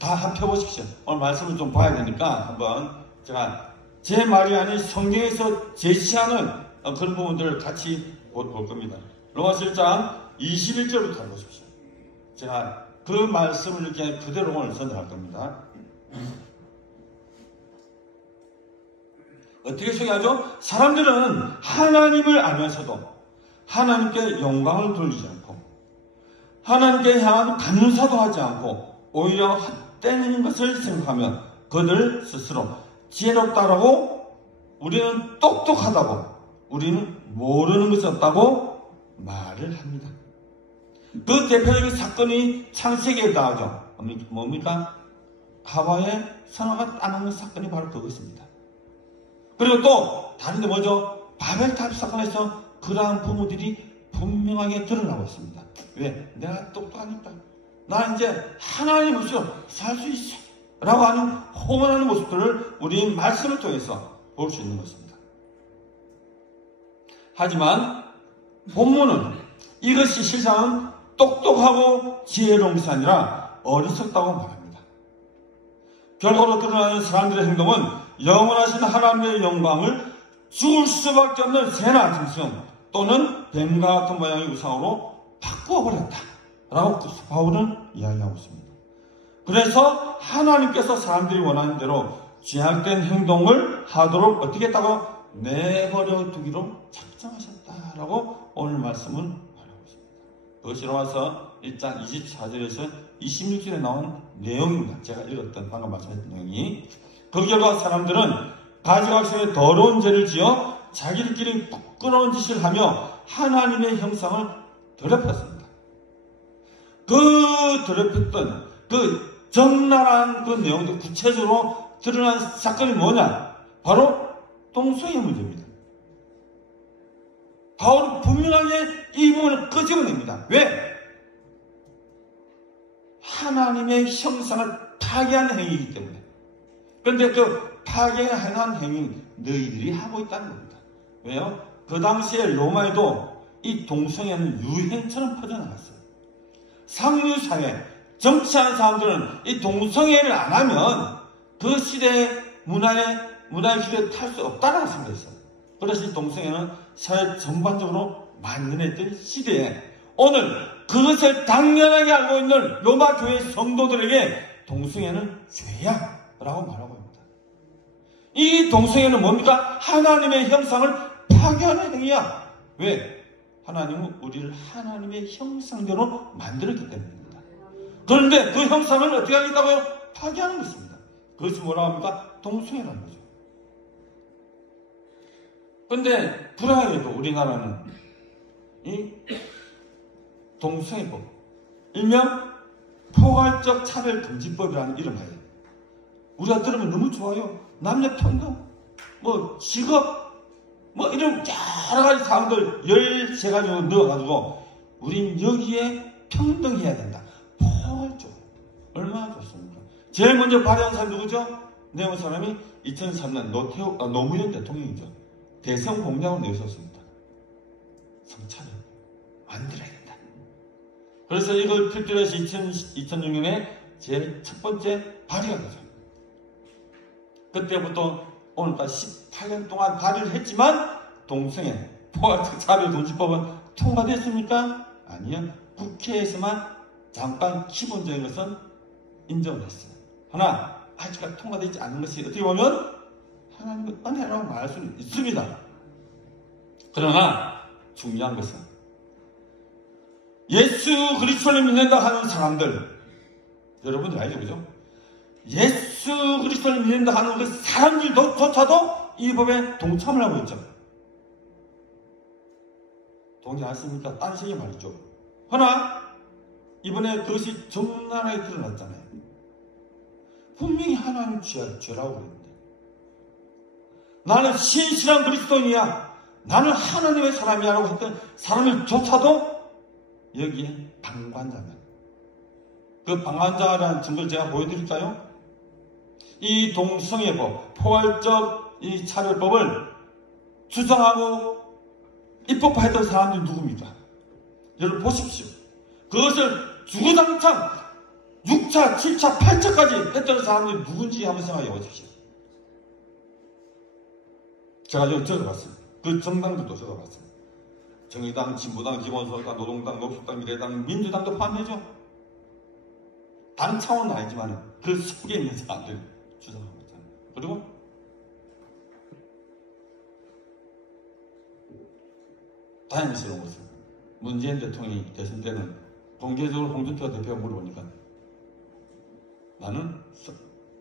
다 한번 펴보십시오. 오늘 말씀을 좀 봐야 되니까 한번 제가 제 말이 아닌 성경에서 제시하는 그런 부분들을 같이 볼 겁니다. 로마서 1장 21절부터 보십시오. 제가 그 말씀을 이렇게 그대로 오늘 전달할 겁니다. 어떻게 소개하죠? 사람들은 하나님을 알면서도 하나님께 영광을 돌리지 않고 하나님께 향한 감사도 하지 않고 오히려 헛되는 것을 생각하면 그들 스스로 지혜롭다라고, 우리는 똑똑하다고, 우리는 모르는 것이 없다고 말을 합니다. 그 대표적인 사건이 창세기에 나오죠. 뭡니까? 하와의 선악을 따먹는 사건이 바로 그것입니다. 그리고 또 다른데 뭐죠? 바벨탑 사건에서 그러한 부모들이 분명하게 드러나고 있습니다. 왜? 내가 똑똑하니까. 나 이제 하나님으로서 살 수 있어 라고 하는 호언하는 모습들을 우리 말씀을 통해서 볼 수 있는 것입니다. 하지만 본문은 이것이 실상은 똑똑하고 지혜로운 것이 아니라 어리석다고 말합니다. 결과로 드러나는 사람들의 행동은 영원하신 하나님의 영광을 죽을 수밖에 없는 새나 짐승 또는 뱀과 같은 모양의 우상으로 바꾸어버렸다 라고 바울은 이야기하고 있습니다. 그래서 하나님께서 사람들이 원하는 대로 죄악된 행동을 하도록 어떻게 했다고? 내버려 두기로 작정하셨다라고 오늘 말씀은 말하고 있습니다. 그것이 로마서 1장 24절에서 26절에 나온 내용입니다. 제가 읽었던 방금 말씀했던 내용이. 그 결과 사람들은 가지각색의 더러운 죄를 지어 자기들끼리 부끄러운 짓을 하며 하나님의 형상을 더럽혔습니다. 그 더럽혔던 그 적나라한 그 내용도 구체적으로 드러난 사건이 뭐냐? 바로 동성애 문제입니다. 바울은 분명하게 이 부분을 끄집어냅니다. 왜? 하나님의 형상을 파괴하는 행위이기 때문에. 그런데 그 파괴하는 행위 너희들이 하고 있다는 겁니다. 왜요? 그 당시에 로마에도 이 동성애는 유행처럼 퍼져나갔어요. 상류사회, 정치하는 사람들은 이 동성애를 안 하면 그 시대의 문화의 시대에 탈 수 없다라고 생각했어요. 그래서 이 동성애는 사회 전반적으로 만연했던 시대에 오늘 그것을 당연하게 알고 있는 로마 교회 성도들에게 동성애는 죄야 라고 말하고 있습니다. 이 동성애는 뭡니까? 하나님의 형상을 파괴하는 행위야. 왜? 하나님은 우리를 하나님의 형상대로 만들었기 때문입니다. 그런데 그 형상을 어떻게 하겠다고요? 파괴하는 것입니다. 그것이 뭐라고 합니까? 동성애라는 거죠. 그런데 불행하게도 우리나라는 이 동성애법, 일명 포괄적 차별금지법이라는 이름하에 우리가 들으면 너무 좋아요. 남녀 평등, 뭐 직업, 뭐 이런 여러 가지 사항들 13가지 넣어가지고 우린 여기에 평등해야 된다. 포괄적. 얼마나 좋습니까? 제일 먼저 발의한 사람이 누구죠? 내온 사람이 2003년 노무현 대통령이죠. 대선 공약을 내셨습니다. 성차별 만들어야 된다. 그래서 이걸 필두로 해서 2006년에 제일 첫 번째 발의가 되죠. 그때부터 오늘까지 18년 동안 발의를 했지만 동성애 포괄적 차별금지법은 통과됐습니까? 아니요. 국회에서만 잠깐 기본적인 것은 인정을 했어요. 하나, 아직까지 통과되지 않는 것이 어떻게 보면 하나님의 은혜라고 말할 수는 있습니다. 그러나 중요한 것은 예수 그리스도를 믿는다 하는 사람들, 여러분들 알죠, 그죠? 예수 그리스도를 믿는다 하는 그 사람들조차도 이 법에 동참을 하고 있죠. 동의 안 씁니까? 딴 식이 말이죠. 허나 이번에 그것이 적나라하게 드러났잖아요. 분명히 하나님 죄라고 그랬는데, 나는 신실한 그리스도인이야, 나는 하나님의 사람이야 라고 했던 사람을조차도 여기에 방관자면, 그 방관자라는 증거를 제가 보여드릴까요? 이 동성애법, 포괄적 이 차별법을 주장하고 입법화했던 사람들이 누굽니까? 여러분 보십시오. 그것을 주구장창 6차, 7차, 8차까지 했던 사람들이 누군지 한번 생각해 보십시오. 제가 여기 적어봤어요. 그 정당들도 적어봤어요. 정의당, 진보당, 기본소득당, 노동당, 녹색당, 미래당, 민주당도 포함되죠. 당 차원은 아니지만 그 속에 있는 사람들 주장하고 있잖아요. 그리고 다행스러운 것은 문재인 대통령이 대선 때는 공개적으로 홍준표 대표가 물어보니까 나는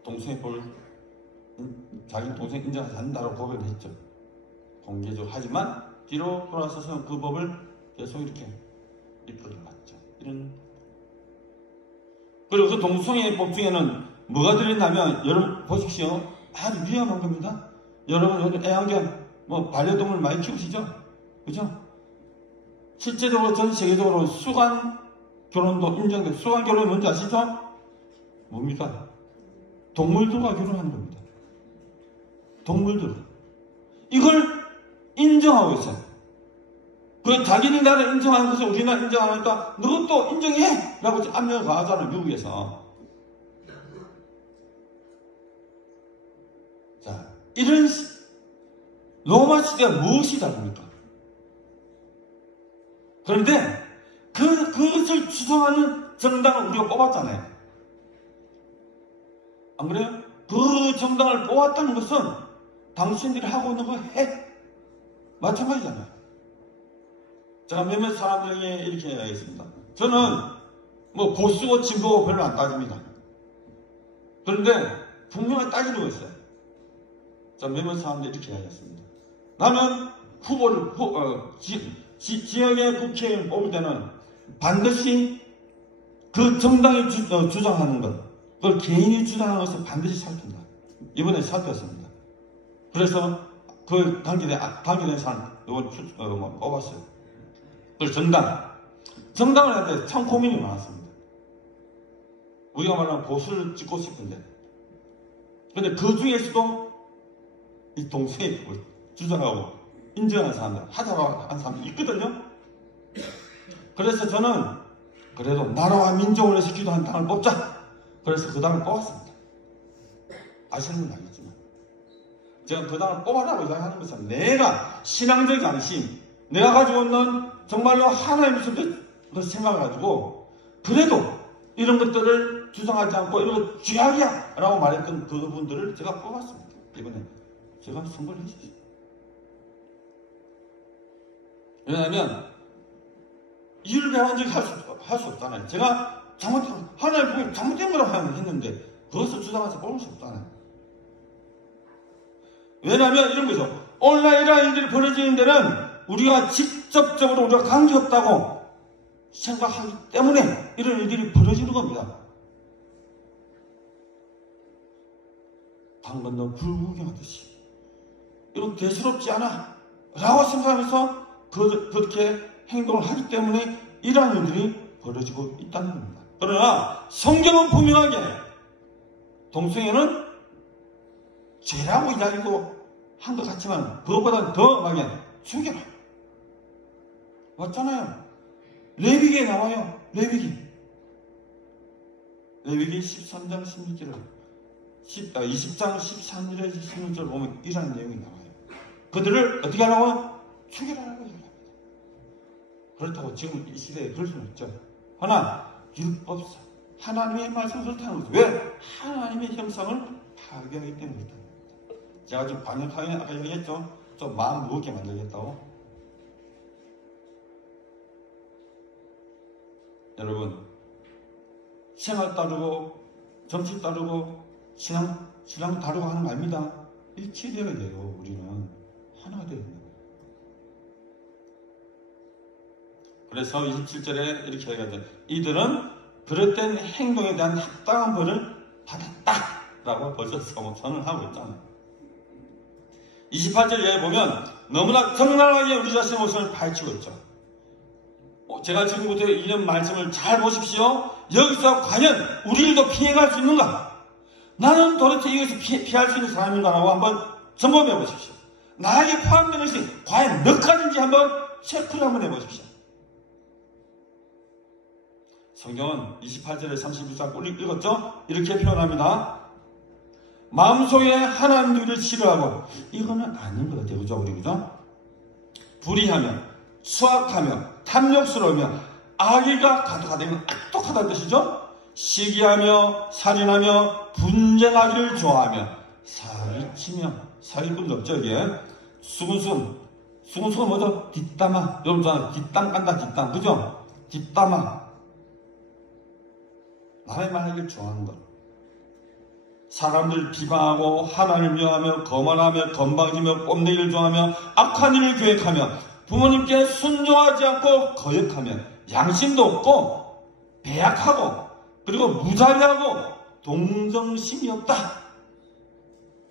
동성애법을 자기 동생 인정하지 않는다고 고백을 했죠. 공개적으로. 하지만 뒤로 돌아서서 그 법을 계속 이렇게 이끌어갔죠. 그리고 그 동성애법 중에는 뭐가 들어있냐면, 여러분 보십시오. 아주 위험한 겁니다. 여러분 요즘 애완견, 반려동물 많이 키우시죠? 그죠? 실제적으로 전 세계적으로 수간 결혼도 인정돼요. 수간 결혼이 뭔지 아시죠? 뭡니까? 동물들과 결혼하는 겁니다. 동물들. 이걸 인정하고 있어요. 그 자기네 나라 인정하는 것을 우리나라 인정하니까 너도 인정해! 라고 압력을 가하잖아요, 미국에서. 자, 이런 로마 시대가 무엇이 다릅니까? 그런데 그것을 주장하는 정당을 우리가 뽑았잖아요. 안 그래요? 그 정당을 뽑았다는 것은 당신들이 하고 있는 거 해. 마찬가지잖아요. 제가 몇몇 사람들에게 이렇게 이야기했습니다. 저는 보수고 진보고 별로 안 따집니다. 그런데 분명히 따지는 거 있어요. 자, 몇몇 사람들이 이렇게 이야기했습니다. 나는 후보를 지역의 국회의원 뽑을 때는 반드시 그 정당이 주장하는 것, 그걸 개인이 주장하는 것을 반드시 살핀다. 이번에 살폈습니다. 그래서 그 단계된 사람 이걸 뽑았어요. 그래서 정당을 할 때 참 고민이 많았습니다. 우리가 말하면 보수를 찍고 싶은데, 근데 그 중에서도 이 동성애법을 주장하고 인정하는 사람들, 하자고 하는 사람들이 있거든요. 그래서 저는 그래도 나라와 민족을 위해서 기도하는 당을 뽑자. 그래서 그 당을 뽑았습니다. 아시는 건 알겠지만, 제가 그 당을 뽑아라고 이야기하는 것은 내가 신앙적 양심, 내가 가지고 있는 정말로 하나님의 것을 생각해가지고 그래도 이런 것들을 주장하지 않고 이런 거 죄악이야 라고 말했던 그분들을 제가 뽑았습니다. 이번에 제가 선거를 했었어요. 왜냐하면 이율 배반적이 할 수 없잖아요. 제가 하나님 잘못된 거라고 했는데 그것을 주장해서 뽑을 수 없잖아요. 왜냐하면 이런 거죠. 오늘날 이러한 일들이 벌어지는 데는 우리가 직접적으로 우리가 관계없다고 생각하기 때문에 이런 일들이 벌어지는 겁니다. 강 건너 불구경하듯이 이건 대수롭지 않아 라고 생각하면서 그렇게 행동을 하기 때문에 이러한 일들이 벌어지고 있다는 겁니다. 그러나 성경은 분명하게 동성애는 죄라고 이야기도 한 것 같지만 그것보다 더 강하게 죽여라. 맞잖아요. 레위기에 나와요. 레위기 13장 16절을 20장 13절에서 16절 보면 이라는 내용이 나와요. 그들을 어떻게 하라고? 죽여라라고 얘기합니다. 그렇다고 지금 이 시대에 그럴 수는 없죠. 그러나 율법상 하나님의 말씀을 그렇다는 거죠. 왜? 하나님의 형상을 파괴하기 때문에 그렇다는 겁니다. 제가 지금 반역하게 아까 얘기했죠. 좀 마음 무겁게 만들겠다고. 여러분, 생활 따르고 정치 따르고 신앙 다르고 하는 거 아닙니다. 일치되어야 돼요. 우리는 하나 되어야 돼요. 그래서 27절에 이렇게 얘기하죠. 이들은 그릇된 행동에 대한 합당한 벌을 받았다라고 벌써 선언하고 있잖아요. 28절에 보면 너무나 적나라하게 우리 자신의 모습을 파헤치고 있죠. 제가 지금부터 이런 말씀을 잘 보십시오. 여기서 과연 우리들도 피해갈 수 있는가? 나는 도대체 여기서 피할 수 있는 사람인가라고 한번 점검해 보십시오. 나에게 포함되는 것이 과연 몇 가지인지 한번 체크를 한번 해보십시오. 성경은 28절에 31절 읽었죠? 이렇게 표현합니다. 마음속에 하나님을 싫어하고, 이거는 아닌 것 같아요. 그죠? 우리, 그죠? 불의하며, 수악하며, 탐욕스러우며, 악의가 가득하다는 악독하다는 뜻이죠? 시기하며, 살인하며, 분쟁하기를 좋아하며, 사기치며, 사기꾼도 없죠, 이게? 수군수군 뭐죠? 뒷담화. 여러분, 뒷담 깐다, 뒷담. 그죠? 뒷담화. 남의 말하기를 좋아하는 것. 사람들 비방하고 하나님을 미워하며 거만하며 건방지며 뽐내기를 좋아하며 악한 일을 계획하며 부모님께 순종하지 않고 거역하며 양심도 없고 배약하고 그리고 무자비하고 동정심이 없다.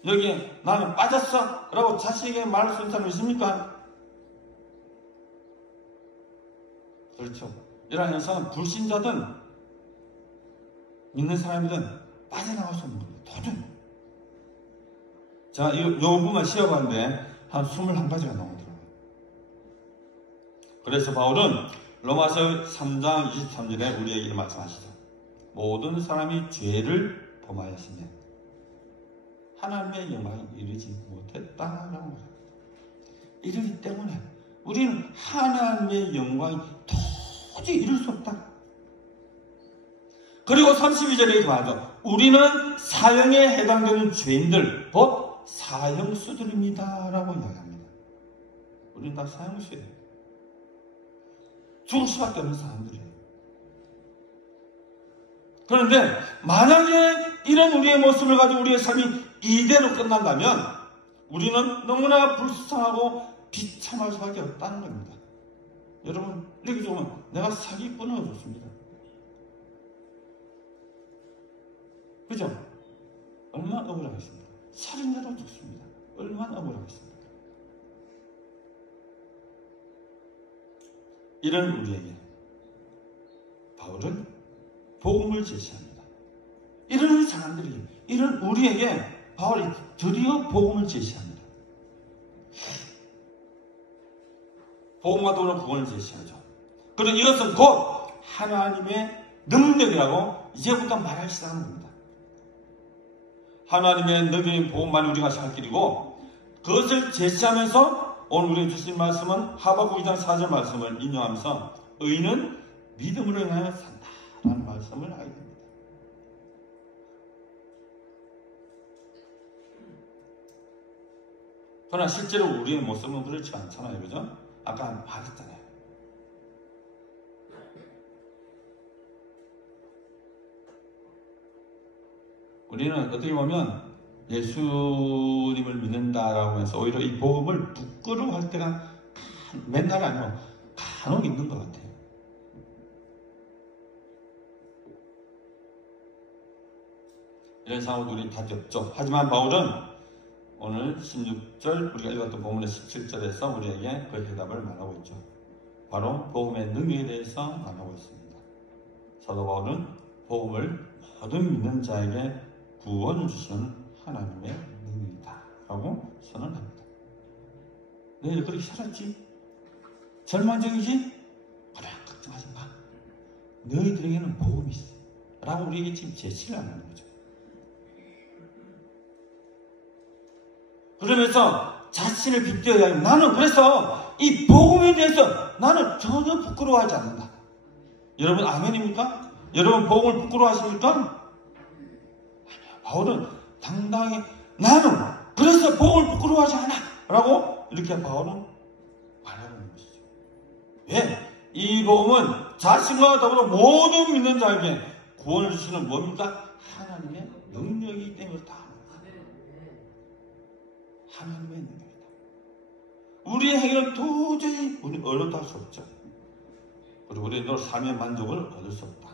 여기에 나는 빠졌어 라고 자식에게 말할 수 있는 사람이 있습니까? 그렇죠. 이러한 현상은 불신자든 믿는 사람이든 빠져나갈 수 없는 겁니다. 도저히. 자, 이 부분만 시험하는데 한 21가지가 나오더라고요. 그래서 바울은 로마서 3장 23절에 우리에게 말씀하시죠. 모든 사람이 죄를 범하였으며 하나님의 영광에 이르지 못했다라고 말합니다. 이르기 때문에 우리는 하나님의 영광이 도저히 이룰 수 없다. 그리고 32절에 이렇게 말하죠. 우리는 사형에 해당되는 죄인들, 곧 사형수들입니다. 라고 이야기합니다. 우리는 다 사형수예요. 죽을 수밖에 없는 사람들이에요. 그런데 만약에 이런 우리의 모습을 가지고 우리의 삶이 이대로 끝난다면 우리는 너무나 불쌍하고 비참할 수밖에 없다는 겁니다. 여러분, 이렇게 보면 내가 사기꾼은 좋습니다. 그죠? 얼마나 억울하겠습니까? 살인자도 죽습니다. 얼마나 억울하겠습니까? 이런 우리에게 바울은 복음을 제시합니다. 이런 사람들이, 이런 우리에게 바울이 드디어 복음을 제시합니다. 복음과 도는 구원을 제시하죠. 그리고 이것은 곧 하나님의 능력이라고 이제부터 말할 시작하는 겁니다. 하나님의 능력인 복음만 우리가 살 길이고 그것을 제시하면서 오늘 우리가 주신 말씀은 하박국 2장 4절 말씀을 인용하면서 의인은 믿음으로 인하여 산다라는 말씀을 하게 됩니다. 그러나 실제로 우리의 모습은 그렇지 않잖아요. 그죠? 아까 말했잖아요. 우리는 어떻게 보면 예수님을 믿는다라고 해서 오히려 이 복음을 부끄러워할 때가 맨날 아니고 간혹 있는 것 같아요. 이런 상황도 우리는 다 겪죠. 하지만 바울은 오늘 16절 우리가 읽었던 본문의 17절에서 우리에게 그 해답을 말하고 있죠. 바로 복음의 능력에 대해서 말하고 있습니다. 사도 바울은 복음을 모든 믿는 자에게 구원을 주시는 하나님의 능력이다 라고 선언합니다. 너희들 그렇게 살았지? 절망적이지? 그래, 걱정하지 마. 너희들에게는 복음이 있어 라고 우리에게 지금 제시를 하는 거죠. 그러면서 자신을 빗대어야 해요. 나는 그래서 이 복음에 대해서 나는 전혀 부끄러워하지 않는다. 여러분 아멘입니까? 여러분 복음을 부끄러워하십니까? 바울은 당당하게 나는 그래서 복음을 부끄러워하지 않아 라고 이렇게 바울은 말하는 것이죠. 왜? 이 복음은 자신과 더불어 모든 믿는 자에게 구원을 주시는 뭡니까? 하나님의 능력이기 때문에 그렇다. 하나님의 능력이다. 우리의 행위는 도저히 우리는 어렵다 할 수 없죠. 그리고 우리는 삶의 만족을 얻을 수 없다.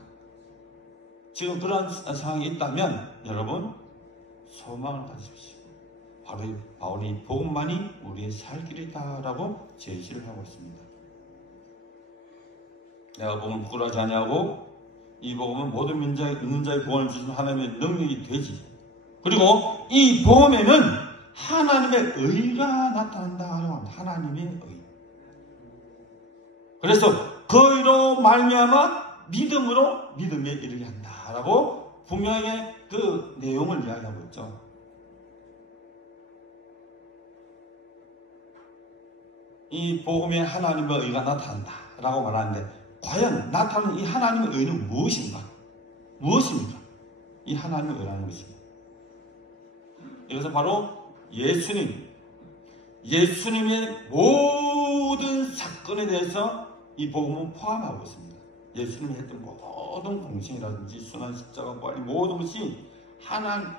지금 그런 상황이 있다면 여러분 소망을 가지십시오. 바로 이 바울이 복음만이 우리의 살 길이다라고 제시를 하고 있습니다. 내가 복음을 부끄러워하지 아니하고 이 복음은 모든 있는 자의 구원을 주시는 하나님의 능력이 되지. 그리고 이 복음에는 하나님의 의가 나타난다. 하나님의 의. 그래서 그 의로 말미암아 믿음으로 믿음에 이르게 한다라고 분명하게 그 내용을 이야기하고 있죠. 이 복음에 하나님의 의가 나타난다라고 말하는데 과연 나타나는 이 하나님의 의는 무엇인가? 무엇입니까? 이 하나님의 의라는 것입니다. 이것은 바로 예수님의 모든 사건에 대해서 이 복음은 포함하고 있습니다. 예수님이 했던 모든 공생이라든지 순환 십자가 부활 모든 것이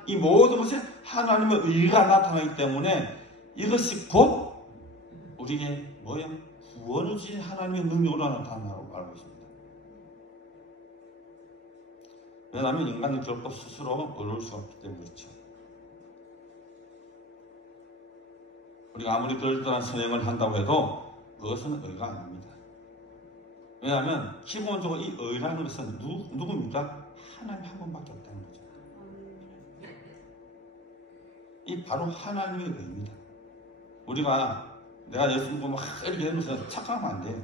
이 모든 것에 하나님의 의가 나타나기 때문에 이것이 곧 우리에게 구원을 주신 하나님의 능력으로 나타난다고 말하고 있습니다. 왜냐하면 인간은 결코 스스로 어려울 수가 없기 때문에 그렇죠. 우리가 아무리 그럴듯한 선행을 한다고 해도 그것은 의가 아닙니다. 왜냐하면 기본적으로 이 의라는 것은 누굽니까? 하나님 한 분밖에 없다는 거죠. 이 바로 하나님의 의입니다. 내가 예수 믿고 막 이렇게 하면서 착각하면 안 돼요.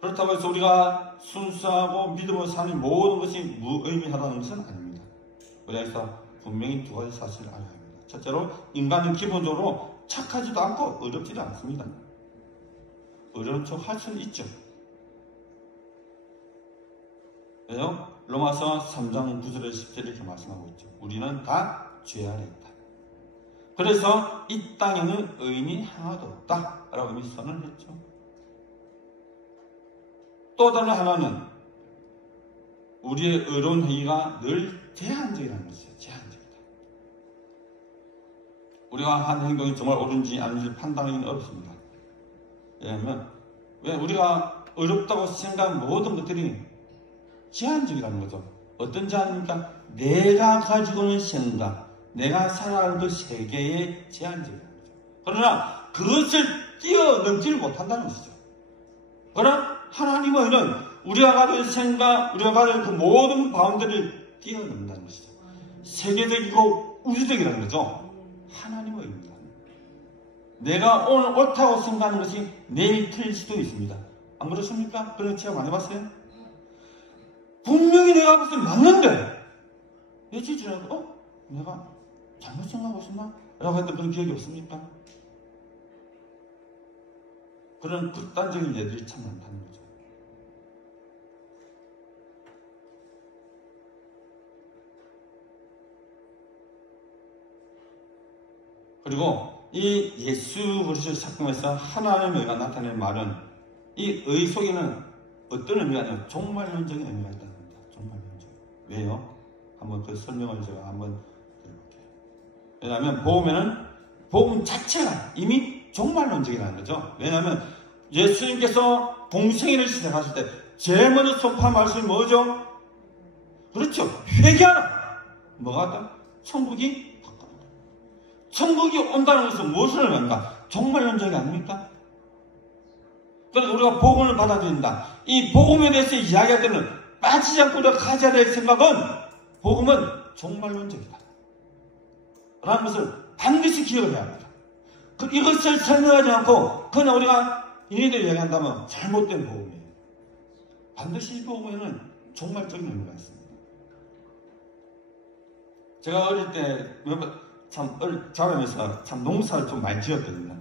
그렇다고 해서 우리가 순수하고 믿음으로 사는 모든 것이 무의미하다는 것은 아닙니다. 그래서 분명히 두 가지 사실을 알아야 합니다. 첫째로 인간은 기본적으로 착하지도 않고 어렵지도 않습니다. 어려운 척 할 수는 있죠. 왜요? 로마서 3장 9절에 10절에 이렇게 말씀하고 있죠. 우리는 다 죄 아래 있다. 그래서 이 땅에는 의인이 하나도 없다 라고 이미 선언을 했죠. 또 다른 하나는 우리의 의로운 행위가 늘 제한적이라는 것이에요. 제한적이다. 우리가 한 행동이 정말 옳은지 아닌지 판단하기는 어렵습니다. 왜냐하면 우리가 어렵다고 생각한 모든 것들이 제한적이라는 거죠. 어떤 제한입니까? 내가 가지고 있는 생각, 내가 살아가는 그 세계의 제한적이라는 거죠. 그러나 그것을 뛰어넘지를 못한다는 것이죠. 그러나 하나님의 의는 우리가 가지고 있는 생각, 우리가 가지고 있는 그 모든 바운드를 뛰어넘는다는 것이죠. 세계적이고 우주적이라는 거죠. 하나님의 의입니다. 내가 오늘 옳다고 생각하는 것이 내일 틀릴 수도 있습니다. 안 그렇습니까? 그런 체험 안 해봤어요? 분명히 내가 봤을 때 맞는데 며칠 지나고 내가 잘못 생각하고 있었나? 라고 했던 그런 기억이 없습니까? 그런 극단적인 예들이 참 많다는 거죠. 그리고 이 예수 그리스도의 사건에서 하나님의 의가 나타내는 말은 이 의 속에는 어떤 의미가 아니라 종말론적인 의미가 있다는 겁니다. 종말론적. 왜요? 한번 그 설명을 제가 한번 드려볼게요. 왜냐하면 복음 자체가 이미 종말론적이라는 거죠. 왜냐하면 예수님께서 공생애를 시작하실 때 제일 먼저 선포한 말씀이 뭐죠? 그렇죠. 회개하라. 뭐가 왔다? 천국이 가까웠다. 천국이 온다는 것은 무엇을 의미합니까? 종말론적이 아닙니까? 그러니까 우리가 복음을 받아들인다. 이 복음에 대해서 이야기할 때는 빠지지 않고 우리가 가져야 될 생각은 복음은 종말론적이다 라는 것을 반드시 기억을 해야 합니다. 이것을 설명하지 않고 그냥 우리가 이네들 이야기한다면 잘못된 복음이에요. 반드시 이 복음에는 종말적인 의미가 있습니다. 제가 어릴 때 자라면서 참 농사를 좀 많이 지었거든요.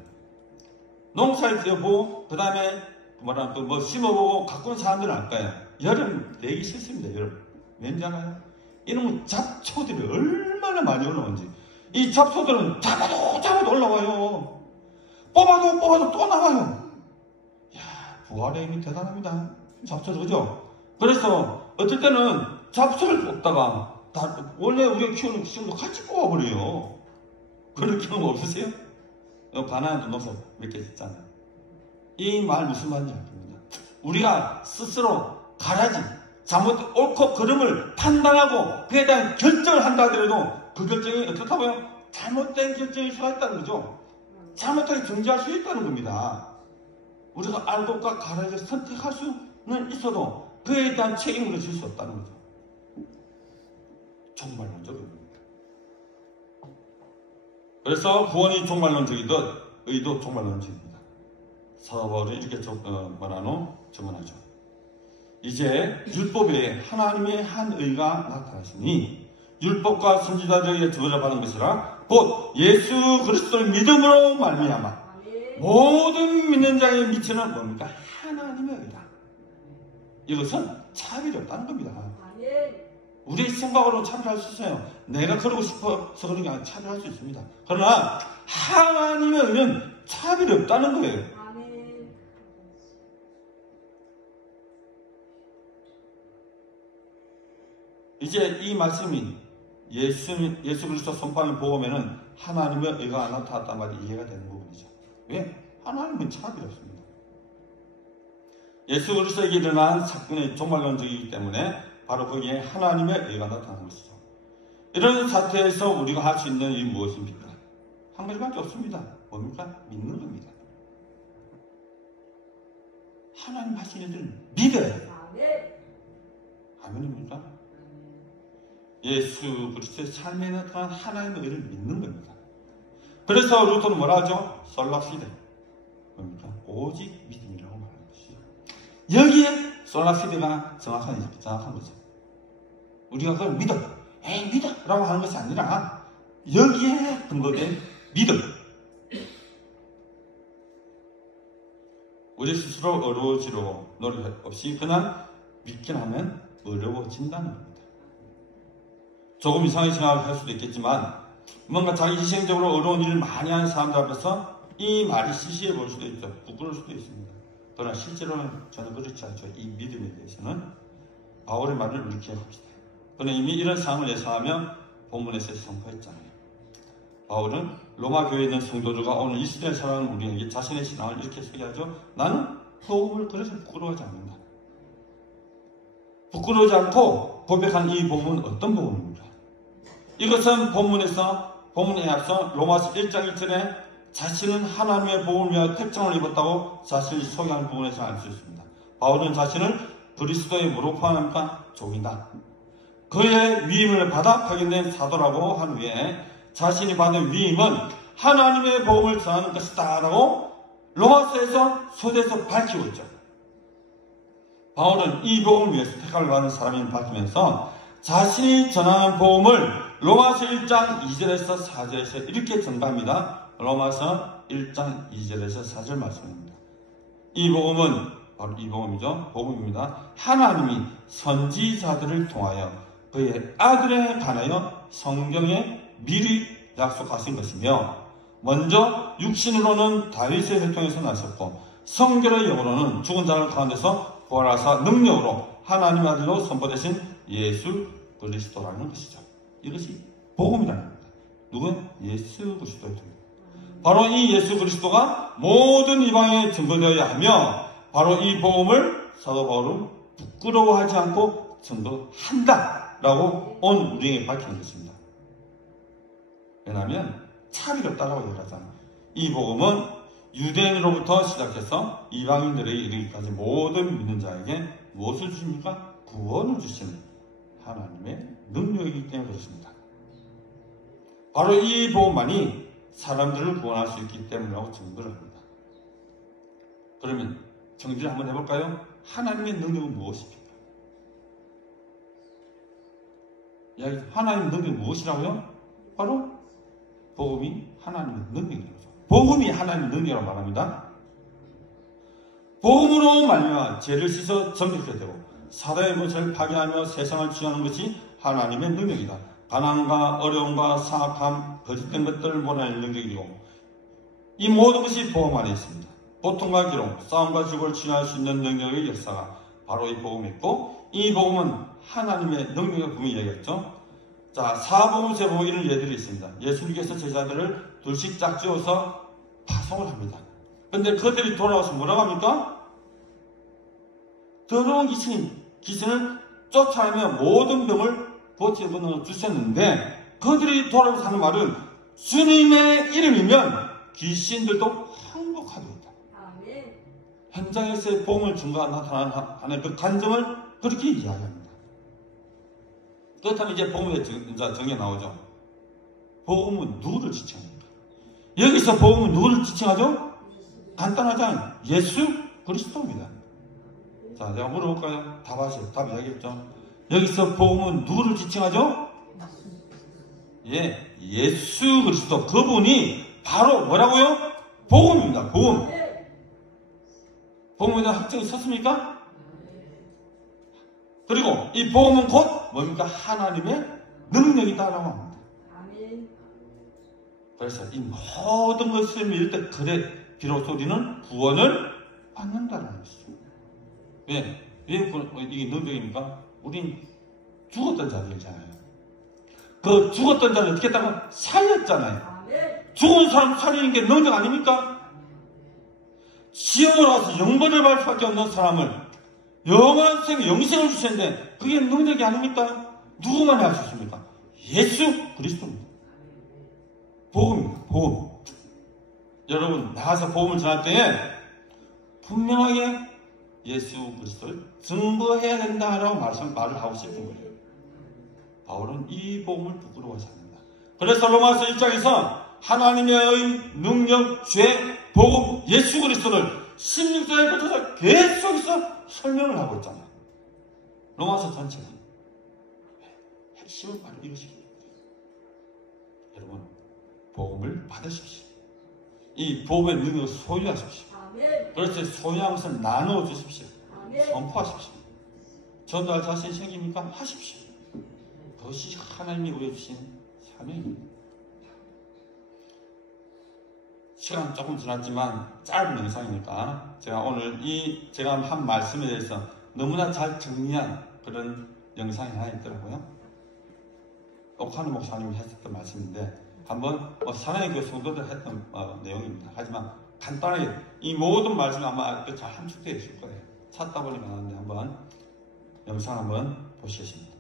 농사를 지어보고 그 다음에 뭐 심어보고 가꾸는 사람들은 알까요? 여름 내기 싫습니다. 여름 왠지 알아요? 이놈의 잡초들이 얼마나 많이 올라오는지. 이 잡초들은 잡아도 올라와요. 뽑아도 또 나와요. 이야, 부활의 힘이 대단합니다. 잡초들 그죠? 그래서 어떨 때는 잡초를 뽑다가 원래 우리가 키우는 식물도 같이 뽑아버려요. 그런 경험 없으세요? 가나안도 농사 몇 개 짓잖아요. 이 말 무슨 말인지 알겠습니다. 우리가 스스로 가라지, 잘못 옳고 그름을 판단하고 그에 대한 결정을 한다 하더라도 그 결정이 어떻다고요? 잘못된 결정일 수가 있다는 거죠. 잘못하게 정지할 수 있다는 겁니다. 우리가 알고과 가라지를 선택할 수는 있어도 그에 대한 책임을 질 수 없다는 거죠. 종말론적입니다. 그래서 구원이 종말론적이듯 의도 종말론적입니다. 사도 바울은 이렇게 증언하죠. 이제 율법에 하나님의 한 의가 나타나시니 율법과 선지자들에게 저주받은 것이라 곧 예수 그리스도를 믿음으로 말미암아 모든 믿는 자에게 미치는 뭡니까? 하나님의 의다. 이것은 차별이 없다는 겁니다. 우리 생각으로 차별할 수 있어요. 내가 그러고 싶어서 그런 게 아니라 차별할 수 있습니다. 그러나 하나님의 의는 차별이 없다는 거예요. 이제 이 말씀이 예수 그리스도 손방의 복음에는 하나님의 의가 나타났단 말이 이해가 되는 부분이죠. 왜? 하나님은 차별이 없습니다. 예수 그리스도에게 일어난 사건의 종말론적이기 때문에 바로 거기에 하나님의 의가 나타나는 것이죠. 이런 사태에서 우리가 할 수 있는 일이 무엇입니까? 한 가지밖에 없습니다. 뭡니까? 믿는 겁니다. 하나님 하신 일들은 믿어야 해요. 아멘입니까? 예수 그리스도의 삶에 나타난 하나님의 의를 믿는 겁니다. 그래서 루터는 뭐라 하죠? 솔라피데. 뭡니까? 오직 믿음이라고 말하는 것이죠. 여기에 솔라피데가 정확한 거죠. 우리가 그걸 믿어. 믿어! 라고 하는 것이 아니라 여기에 근거된 믿음. 우리 스스로 어려워지려고 노력 없이 그냥 믿긴 하면 어려워진다는 겁니다. 조금 이상하게 생각할 수도 있겠지만 뭔가 자기 희생적으로 어려운 일을 많이 하는 사람들 앞에서 이 말이 시시해 보일 수도 있죠. 부끄러울 수도 있습니다. 그러나 실제로는 저는 그렇지 않죠. 이 믿음에 대해서는 바울의 말을 우리 기억합시다. 그는 이미 이런 상황을 예상하며 본문에서 선포했잖아요. 바울은 로마 교회에 있는 성도들과 오늘 이 시대에 살아가는 우리에게 자신의 신앙을 이렇게 소개하죠. 나는 복음을 그래서 부끄러워하지 않는다. 부끄러워하지 않고 고백한 이 복음은 어떤 복음입니까? 이것은 본문에 앞서 로마서 1장 1절에 자신은 하나님의 복음을 위하여 택정을 입었다고 자신을 소개하는 부분에서 알 수 있습니다. 바울은 자신을 그리스도의 무릎 하나님과 종이다. 그의 위임을 받아 파견된 사도라고 한 후에 자신이 받은 위임은 하나님의 복음을 전하는 것이다 라고 로마서에서 소대에서 밝히고 있죠. 바울은 이 복음을 위해서 택함을 받은 사람임을 밝히면서 자신이 전하는 복음을 로마서 1장 2절에서 4절에서 이렇게 전가합니다. 로마서 1장 2절에서 4절 말씀입니다. 이 복음은 바로 이 복음이죠. 복음입니다. 하나님이 선지자들을 통하여 그의 아들에 관하여 성경에 미리 약속하신 것이며 먼저 육신으로는 다윗의 혈통에서 나셨고 성결의 영으로는 죽은 자들 가운데서 부활하사 능력으로 하나님 아들로 선포되신 예수 그리스도라는 것이죠. 이것이 복음이라는 겁니다. 누군? 예수 그리스도의 복음. 바로 이 예수 그리스도가 모든 이방에 증거되어야 하며 바로 이 복음을 사도 바울은 부끄러워하지 않고 증거한다 라고 온 우리에게 밝히는 것입니다. 왜냐하면 차별이 없다고 얘기하잖아요. 이 복음은 유대인으로부터 시작해서 이방인들에게 이르기까지 모든 믿는 자에게 무엇을 주십니까? 구원을 주시는 하나님의 능력이기 때문에 그렇습니다. 바로 이 복음만이 사람들을 구원할 수 있기 때문이라고 증거를 합니다. 그러면 정리를 한번 해볼까요? 하나님의 능력은 무엇입니까? 하나님의 능력이 무엇이라고요? 바로 복음이 하나님의 능력이라고 하죠. 복음이 하나님의 능력이라고 말합니다. 복음으로 말미암아 죄를 씻어 정결케 되고 사단의 것을 파괴하며 세상을 치유하는 것이 하나님의 능력이다. 가난과 어려움과 사악함, 거짓된 것들을 몰아낼 능력이고 이 모든 것이 복음 안에 있습니다. 고통과 기록, 싸움과 죽음을 치유할 수 있는 능력의 역사가 바로 이 복음에 있고 이 복음은 하나님의 능력을 분명히 얘기했죠. 자, 사복음, 세복음 이런 예들이 있습니다. 예수님께서 제자들을 둘씩 짝지어서 파송을 합니다. 근데 그들이 돌아와서 뭐라고 합니까? 더러운 귀신을 쫓아내며 모든 병을 고쳐 주셨는데, 그들이 돌아와서 하는 말은 주님의 이름이면 귀신들도 항복하리이다. 현장에서의 복음을 증거하는 나타나는 그 간증을 그렇게 이야기합니다. 그렇다면 이제 복음의 정에 나오죠. 복음은 누구를 지칭합니까? 여기서 복음은 누구를 지칭하죠? 간단하잖아요. 예수 그리스도입니다. 자, 내가 물어볼까요? 답하세요. 답 이야기했죠. 여기서 복음은 누구를 지칭하죠? 예, 예수 그리스도. 그분이 바로 뭐라고요? 복음입니다. 복음. 복음에 대한 학정이 섰습니까? 그리고 이 복음은 곧 뭡니까? 하나님의 능력이다라고 합니다. 그래서 이 모든 것을 믿을 때 그래 비로소 우리는 구원을 받는다는 것이죠. 왜 이게 능력입니까? 우린 죽었던 자들이잖아요. 그 죽었던 자를 어떻게 했다가 살렸잖아요. 죽은 사람 살리는 게 능력 아닙니까? 지옥으로 와서 영벌을 받을 수밖에 없는 사람을 영원한 생명, 영생을 주셨는데 그게 능력이 아닙니까? 누구만 할 수 있습니까? 예수 그리스도입니다. 복음입니다. 복음. 여러분 나가서 복음을 전할 때에 분명하게 예수 그리스도를 증거해야 된다라고 말을 하고 싶은 거예요. 바울은 이 복음을 부끄러워하지 않는다. 그래서 로마서 1장에서 하나님의 능력, 죄, 복음, 예수 그리스도를 16절부터 계속해서 설명을 하고 있잖아요. 로마서 전체는 핵심은 바로 이것입니다. 여러분 복음을 받으십시오. 이 복음의 능력을 소유하십시오. 그래서 소유한 것을 나누어 주십시오. 선포하십시오. 전도할 자신이 생깁니까? 하십시오. 그것이 하나님이 우리에게 주신 사명입니다. 시간 조금 지났지만 짧은 영상이니까 제가 오늘 제가 한 말씀에 대해서 너무나 잘 정리한 그런 영상이 하나 있더라고요. 옥하는 목사님이 했었던 말씀인데 한번 사랑의 교회 성도들 했던 내용입니다. 하지만 간단하게 이 모든 말씀이 아마 잘 함축되어 있을 거예요. 찾다 보니까 나왔는데 한번 영상 한번 보시겠습니다.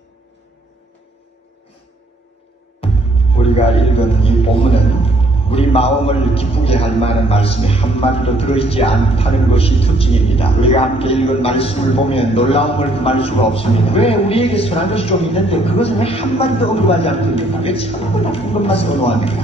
우리가 읽은 이 본문은 우리 마음을 기쁘게 할 만한 말씀이 한마디도 들어있지 않다는 것이 특징입니다. 우리가 함께 읽은 말씀을 보면 놀라움을 금할 수가 없습니다. 왜 우리에게 선한 것이 좀 있는데 그것은 왜 한마디도 언급하지 않습니까? 왜 자꾸 나쁜 것만 선호합니까?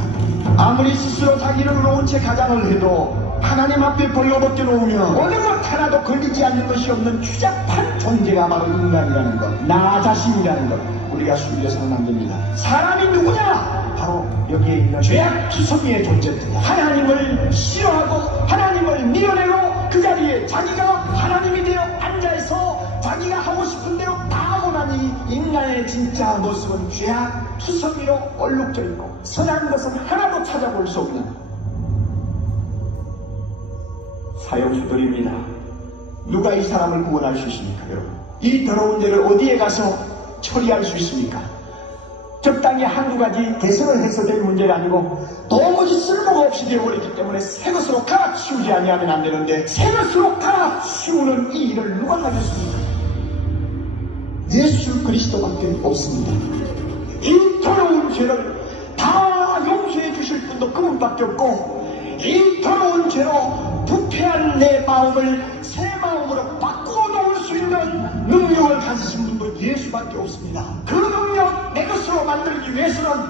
아무리 스스로 자기를 놓은 채 가장을 해도 하나님 앞에 벌거벗겨 놓으면 어느 것 하나도 걸리지 않는 것이 없는 추잡한 존재가 바로 인간이라는 것, 나 자신이라는 것 우리가 숨겨서는 안 됩니다. 사람이 누구냐? 바로 여기에 있는 죄악투성이의 존재입니다. 하나님을 싫어하고 하나님을 밀어내고 그 자리에 자기가 하나님이 되어 앉아서 자기가 하고 싶은 대로 다 하고 나니 인간의 진짜 모습은 죄악투성이로 얼룩져 있고 선한 것은 하나도 찾아볼 수 없는 사형수들입니다. 누가 이 사람을 구원할 수 있습니까, 여러분? 이 더러운 죄를 어디에 가서 처리할 수 있습니까? 적당히 한두 가지 개선을 해서 될 문제가 아니고 도무지 쓸모가 없이 되어버렸기 때문에 새 것으로 갈아치우지 아니하면 안 되는데 새 것으로 갈아치우는 이 일을 누가 하겠습니까? 예수 그리스도밖에 없습니다. 이 더러운 죄를 다 용서해 주실 분도 그분밖에 없고 이 더러운 죄로 부패한 내 마음을 새 마음으로 바꾸어 놓을 수 있는 능력을 가지신 분도 예수밖에 없습니다. 그 능력 내 것으로 만들기 위해서는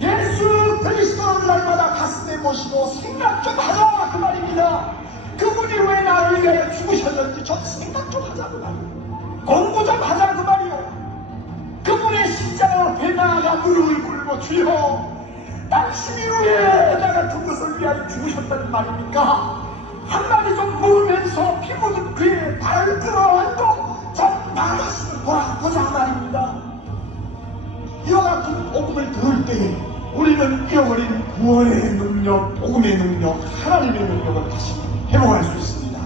예수 그리스도를 날마다 가슴에 모시고 생각 좀 하라 그 말입니다. 그분이 왜 나를 위하여 죽으셨는지 좀 생각 좀 하자 그 말이에요. 공부 좀 하자 그 말이에요. 그분의 십자가로 배나가 무릎을 꿇고 주여 당신이 왜 나 같은 것을 위하여 죽으셨다는 말입니까? 한마디 좀 물으면서 피 묻은 그의 발을 끌어안고 좀 나가시는 보자 말입니다. 이와 같은 복음을 들을 때에 우리는 잃어버린 구원의 능력, 복음의 능력, 하나님의 능력을 다시 회복할 수 있습니다.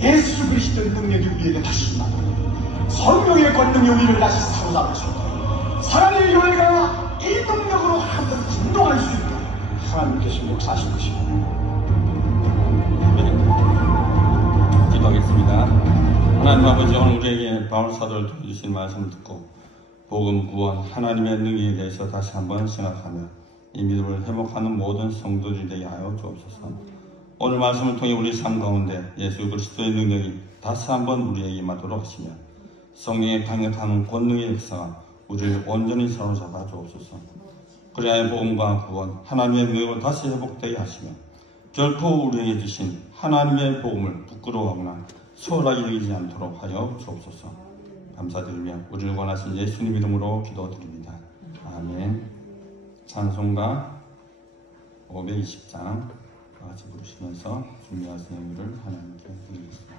예수 그리스도의 능력이 우리에게 다시 임하도록 성령의 권능이 우리를 다시 사로잡으시고 사랑의 교회가 이 능력으로 한번 진동할 수 있도록 하나님께서 역사하신 것입니다. 기도하겠습니다. 하나님 아버지, 오늘 우리에게 바울 사도를 통해 주신 말씀을 듣고 복음, 구원, 하나님의 능력에 대해서 다시 한번 생각하며 이 믿음을 회복하는 모든 성도들이 되게 하여 주옵소서. 오늘 말씀을 통해 우리 삶 가운데 예수 그리스도의 능력이 다시 한번 우리에게 임하도록 하시며 성령의 강력한 권능의 역사가 우리를 온전히 사로잡아 주옵소서. 그리하여 복음과 구원, 하나님의 능력을 다시 회복되게 하시며 결코 우리에게 주신 하나님의 복음을 부끄러워하거나 소홀하게 여기지 않도록 하여 주옵소서. 감사드리며 우리를 원하신 예수님 이름으로 기도드립니다. 아멘. 찬송가 520장 같이 부르시면서 준비하신 예물을 하나님께 드리겠습니다.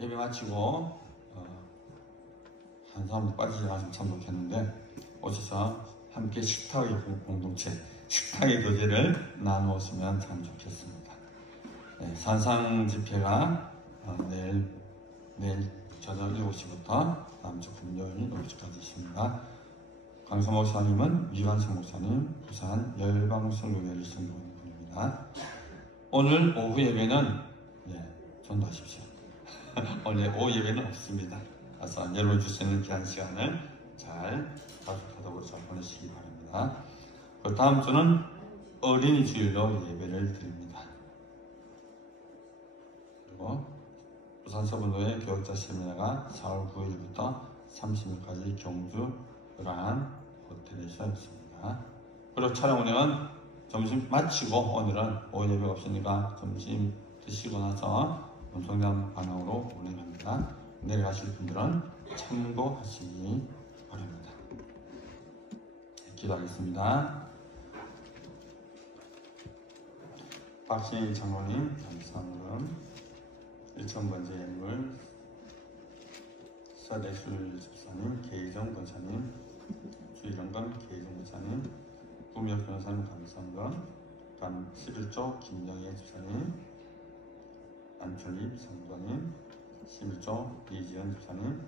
예배 마치고 한 사람도 빠지지 않아서 참 좋겠는데 오셔서 함께 식탁의 공동체, 식탁의 교제를 나누었으면 참 좋겠습니다. 네, 산상 집회가 내일 저녁 7시부터 다음 주 금요일 5시까지 있습니다. 강서 목사님은 위관성 목사님, 부산 열방성교회를 선교하는 분입니다. 오늘 오후 예배는 전도하십시오. 오늘 오후 예배는 없습니다. 그래서 여러분 주시는 귀한 시간을 잘 가족하도록 잘 보내시기 바랍니다. 그 다음 주는 어린이 주일로 예배를 드립니다. 그리고 부산서분도의 교역자 세미나가 4월 9일부터 30일까지 경주 요란 호텔에서 있습니다. 그리고 촬영 운행은 점심 마치고 오늘은 오후 예배가 없으니까 점심 드시고 나서 성당 방향으로 운행합니다. 내려가실 분들은 참고하시기 바랍니다. 기도하겠습니다. 박신희 장로님 감사합니다. 1,000번째 예물 서대술 집사님, 계희정 권사님, 주일영감 계희정 권사님, 구미혁 변호사님 감사합니다. 다음 11조 김정희 집사님, 안철립 성도님, 11조 이지연 집사님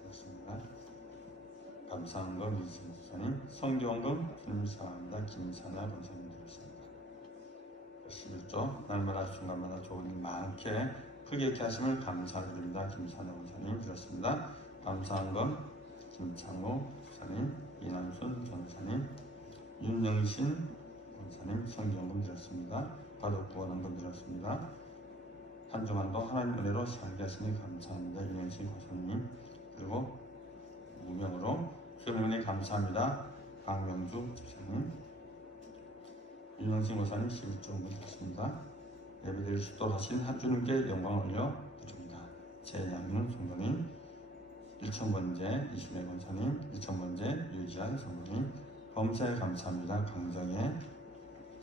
그렇습니다. 감사한금 이지연 집사님, 성교원금 주님 사랑합니다. 김사나 권사님 되었습니다. 11조 날마다 순간마다 좋은 일 많게 크게 있게 하심을 감사드립니다. 김사나 권사님 드렸습니다. 감사한금 김창호 집사님, 이남순 전사님, 윤영신 권사님 성경금 드렸습니다. 가족구원원금 드렸습니다. 한 주간도 하나님 은혜로 살게 하시니 감사합니다. 윤영신 권사님, 그리고 무명으로 주님 은혜 감사합니다. 강명주 집사님, 윤영신 권사님 11조금 드렸습니다. 예배드릴 수도하신 하주님께 영광을 올려드립니다. 제양윤 성도님, 1,000번째 이순애 권사님, 1,000번째 유지한 성도님, 범사에 감사합니다. 강정혜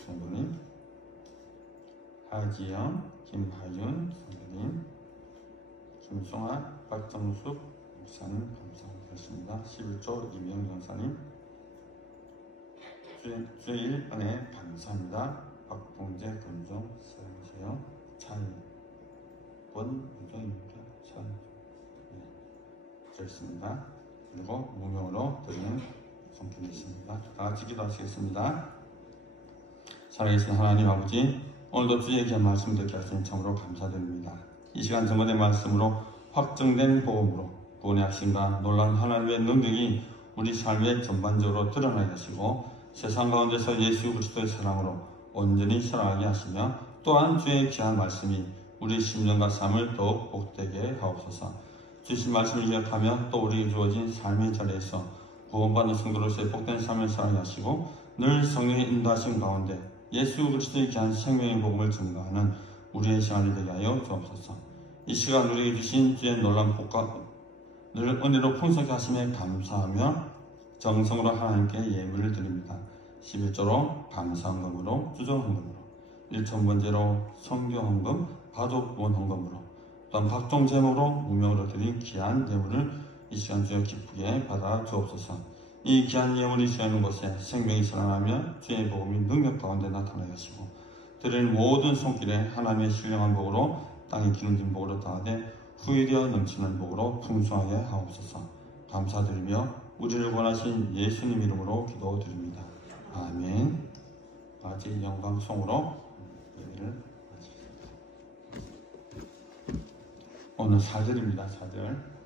성도님, 하지영, 김하윤 성도님, 김송아, 박정숙 목사님 감사드렸습니다. 11조 이명 권사님, 주일 은혜 감사합니다. 박봉재 건종 사랑하세요. 찬원 건종입니까? 드렸습니다. 그리고 무명으로 드리는 성품이십니다. 다같이 기도하시겠습니다. 살아계신 하나님 아버지, 오늘도 주의 귀한 말씀 듣게 하시니 참으로 감사드립니다. 이 시간 전번의 말씀으로 확정된 복음으로 구원의 핵심과 놀라운 하나님의 능력이 우리 삶에 전반적으로 드러나게 하시고 세상 가운데서 예수 그리스도의 사랑으로 온전히 살아가게 하시며 또한 주의 귀한 말씀이 우리 심령과 삶을 더욱 복되게 하옵소서. 주신 말씀을 기억하며 또 우리에게 주어진 삶의 자리에서 구원받는 성도로서의 복된 삶을 살아가게 하시고 늘 성령의 인도하심 가운데 예수 그리스도의 귀한 생명의 복음을 증거하는 우리의 시간이 되게 하여 주옵소서. 이 시간 우리에게 주신 주의 놀라운 복과 늘 은혜로 풍성하게 하심에 감사하며 정성으로 하나님께 예물을 드립니다. 11조로 감사헌금으로 주정헌금으로 1,000번째로 성교헌금, 가족구원헌금으로 또한 각종 제목으로 무명으로 드린 귀한 예물을 이 시간 주여 기쁘게 받아 주옵소서. 이 귀한 예물이 주어있는 곳에 생명이 살아나며 주의 복음이 능력 가운데 나타나게 하시고 드릴 모든 손길에 하나님의 신령한 복으로 땅에 기름진 복으로 더하되 후일이어 넘치는 복으로 풍성하게 하옵소서. 감사드리며 우리를 원하신 예수님 이름으로 기도드립니다. 아멘. 아직 영광송으로 예배를 마치겠습니다. 오늘 4절입니다. 4절.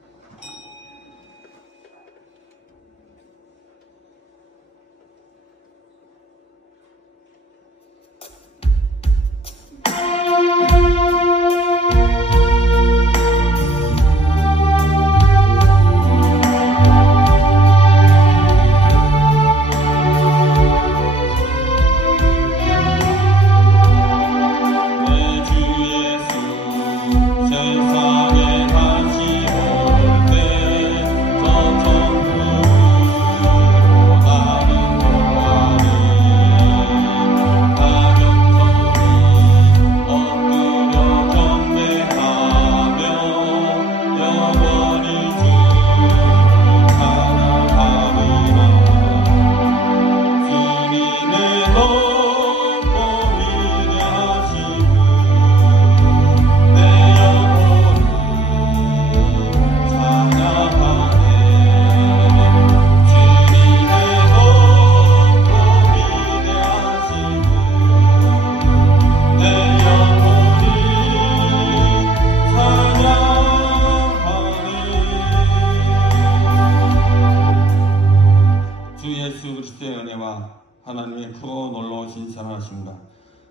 하나님의 크고 놀라우신 사랑하심과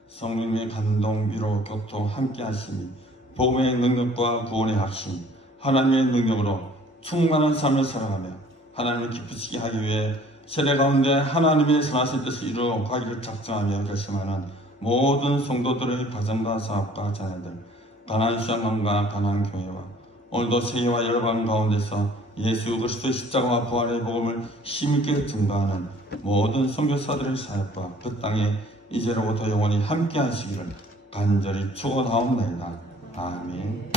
성령의 감동, 위로, 교통 함께 하시니 복음의 능력과 구원의 확신, 하나님의 능력으로 충만한 삶을 살아가며 하나님을 기쁘시게 하기 위해 세대 가운데 하나님의 선하신 뜻을 이루어 가기를 작정하며 결심하는 모든 성도들의 가정과 사업과 자녀들, 가나안 수양관과 가나안 교회와 오늘도 세계와 열방 가운데서 예수 그리스도의 십자가와 부활의 복음을 힘있게 증거하는 모든 선교사들의 사역과 그 땅에 이제로부터 영원히 함께 하시기를 간절히 축원하옵나이다. 아멘.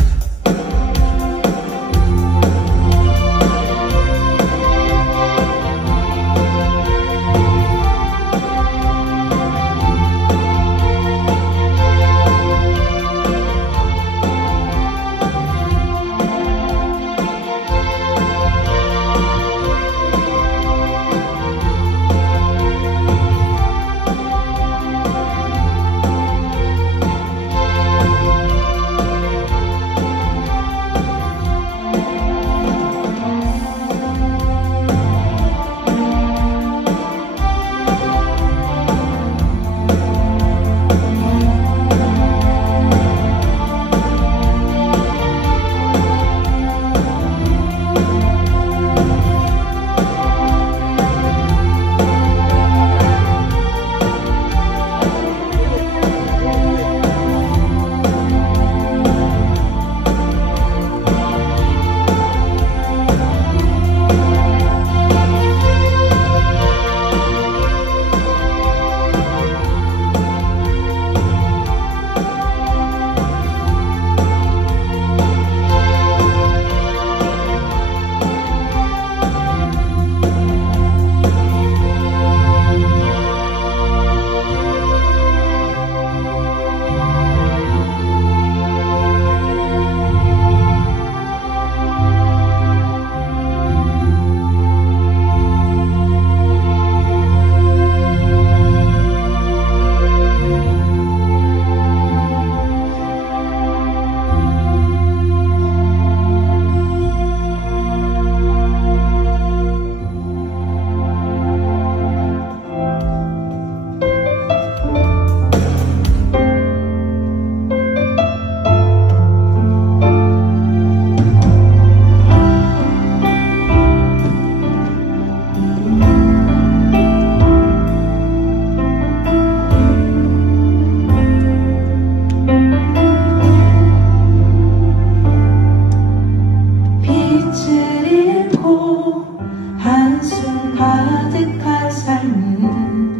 빛을 잃고 한숨 가득한 삶은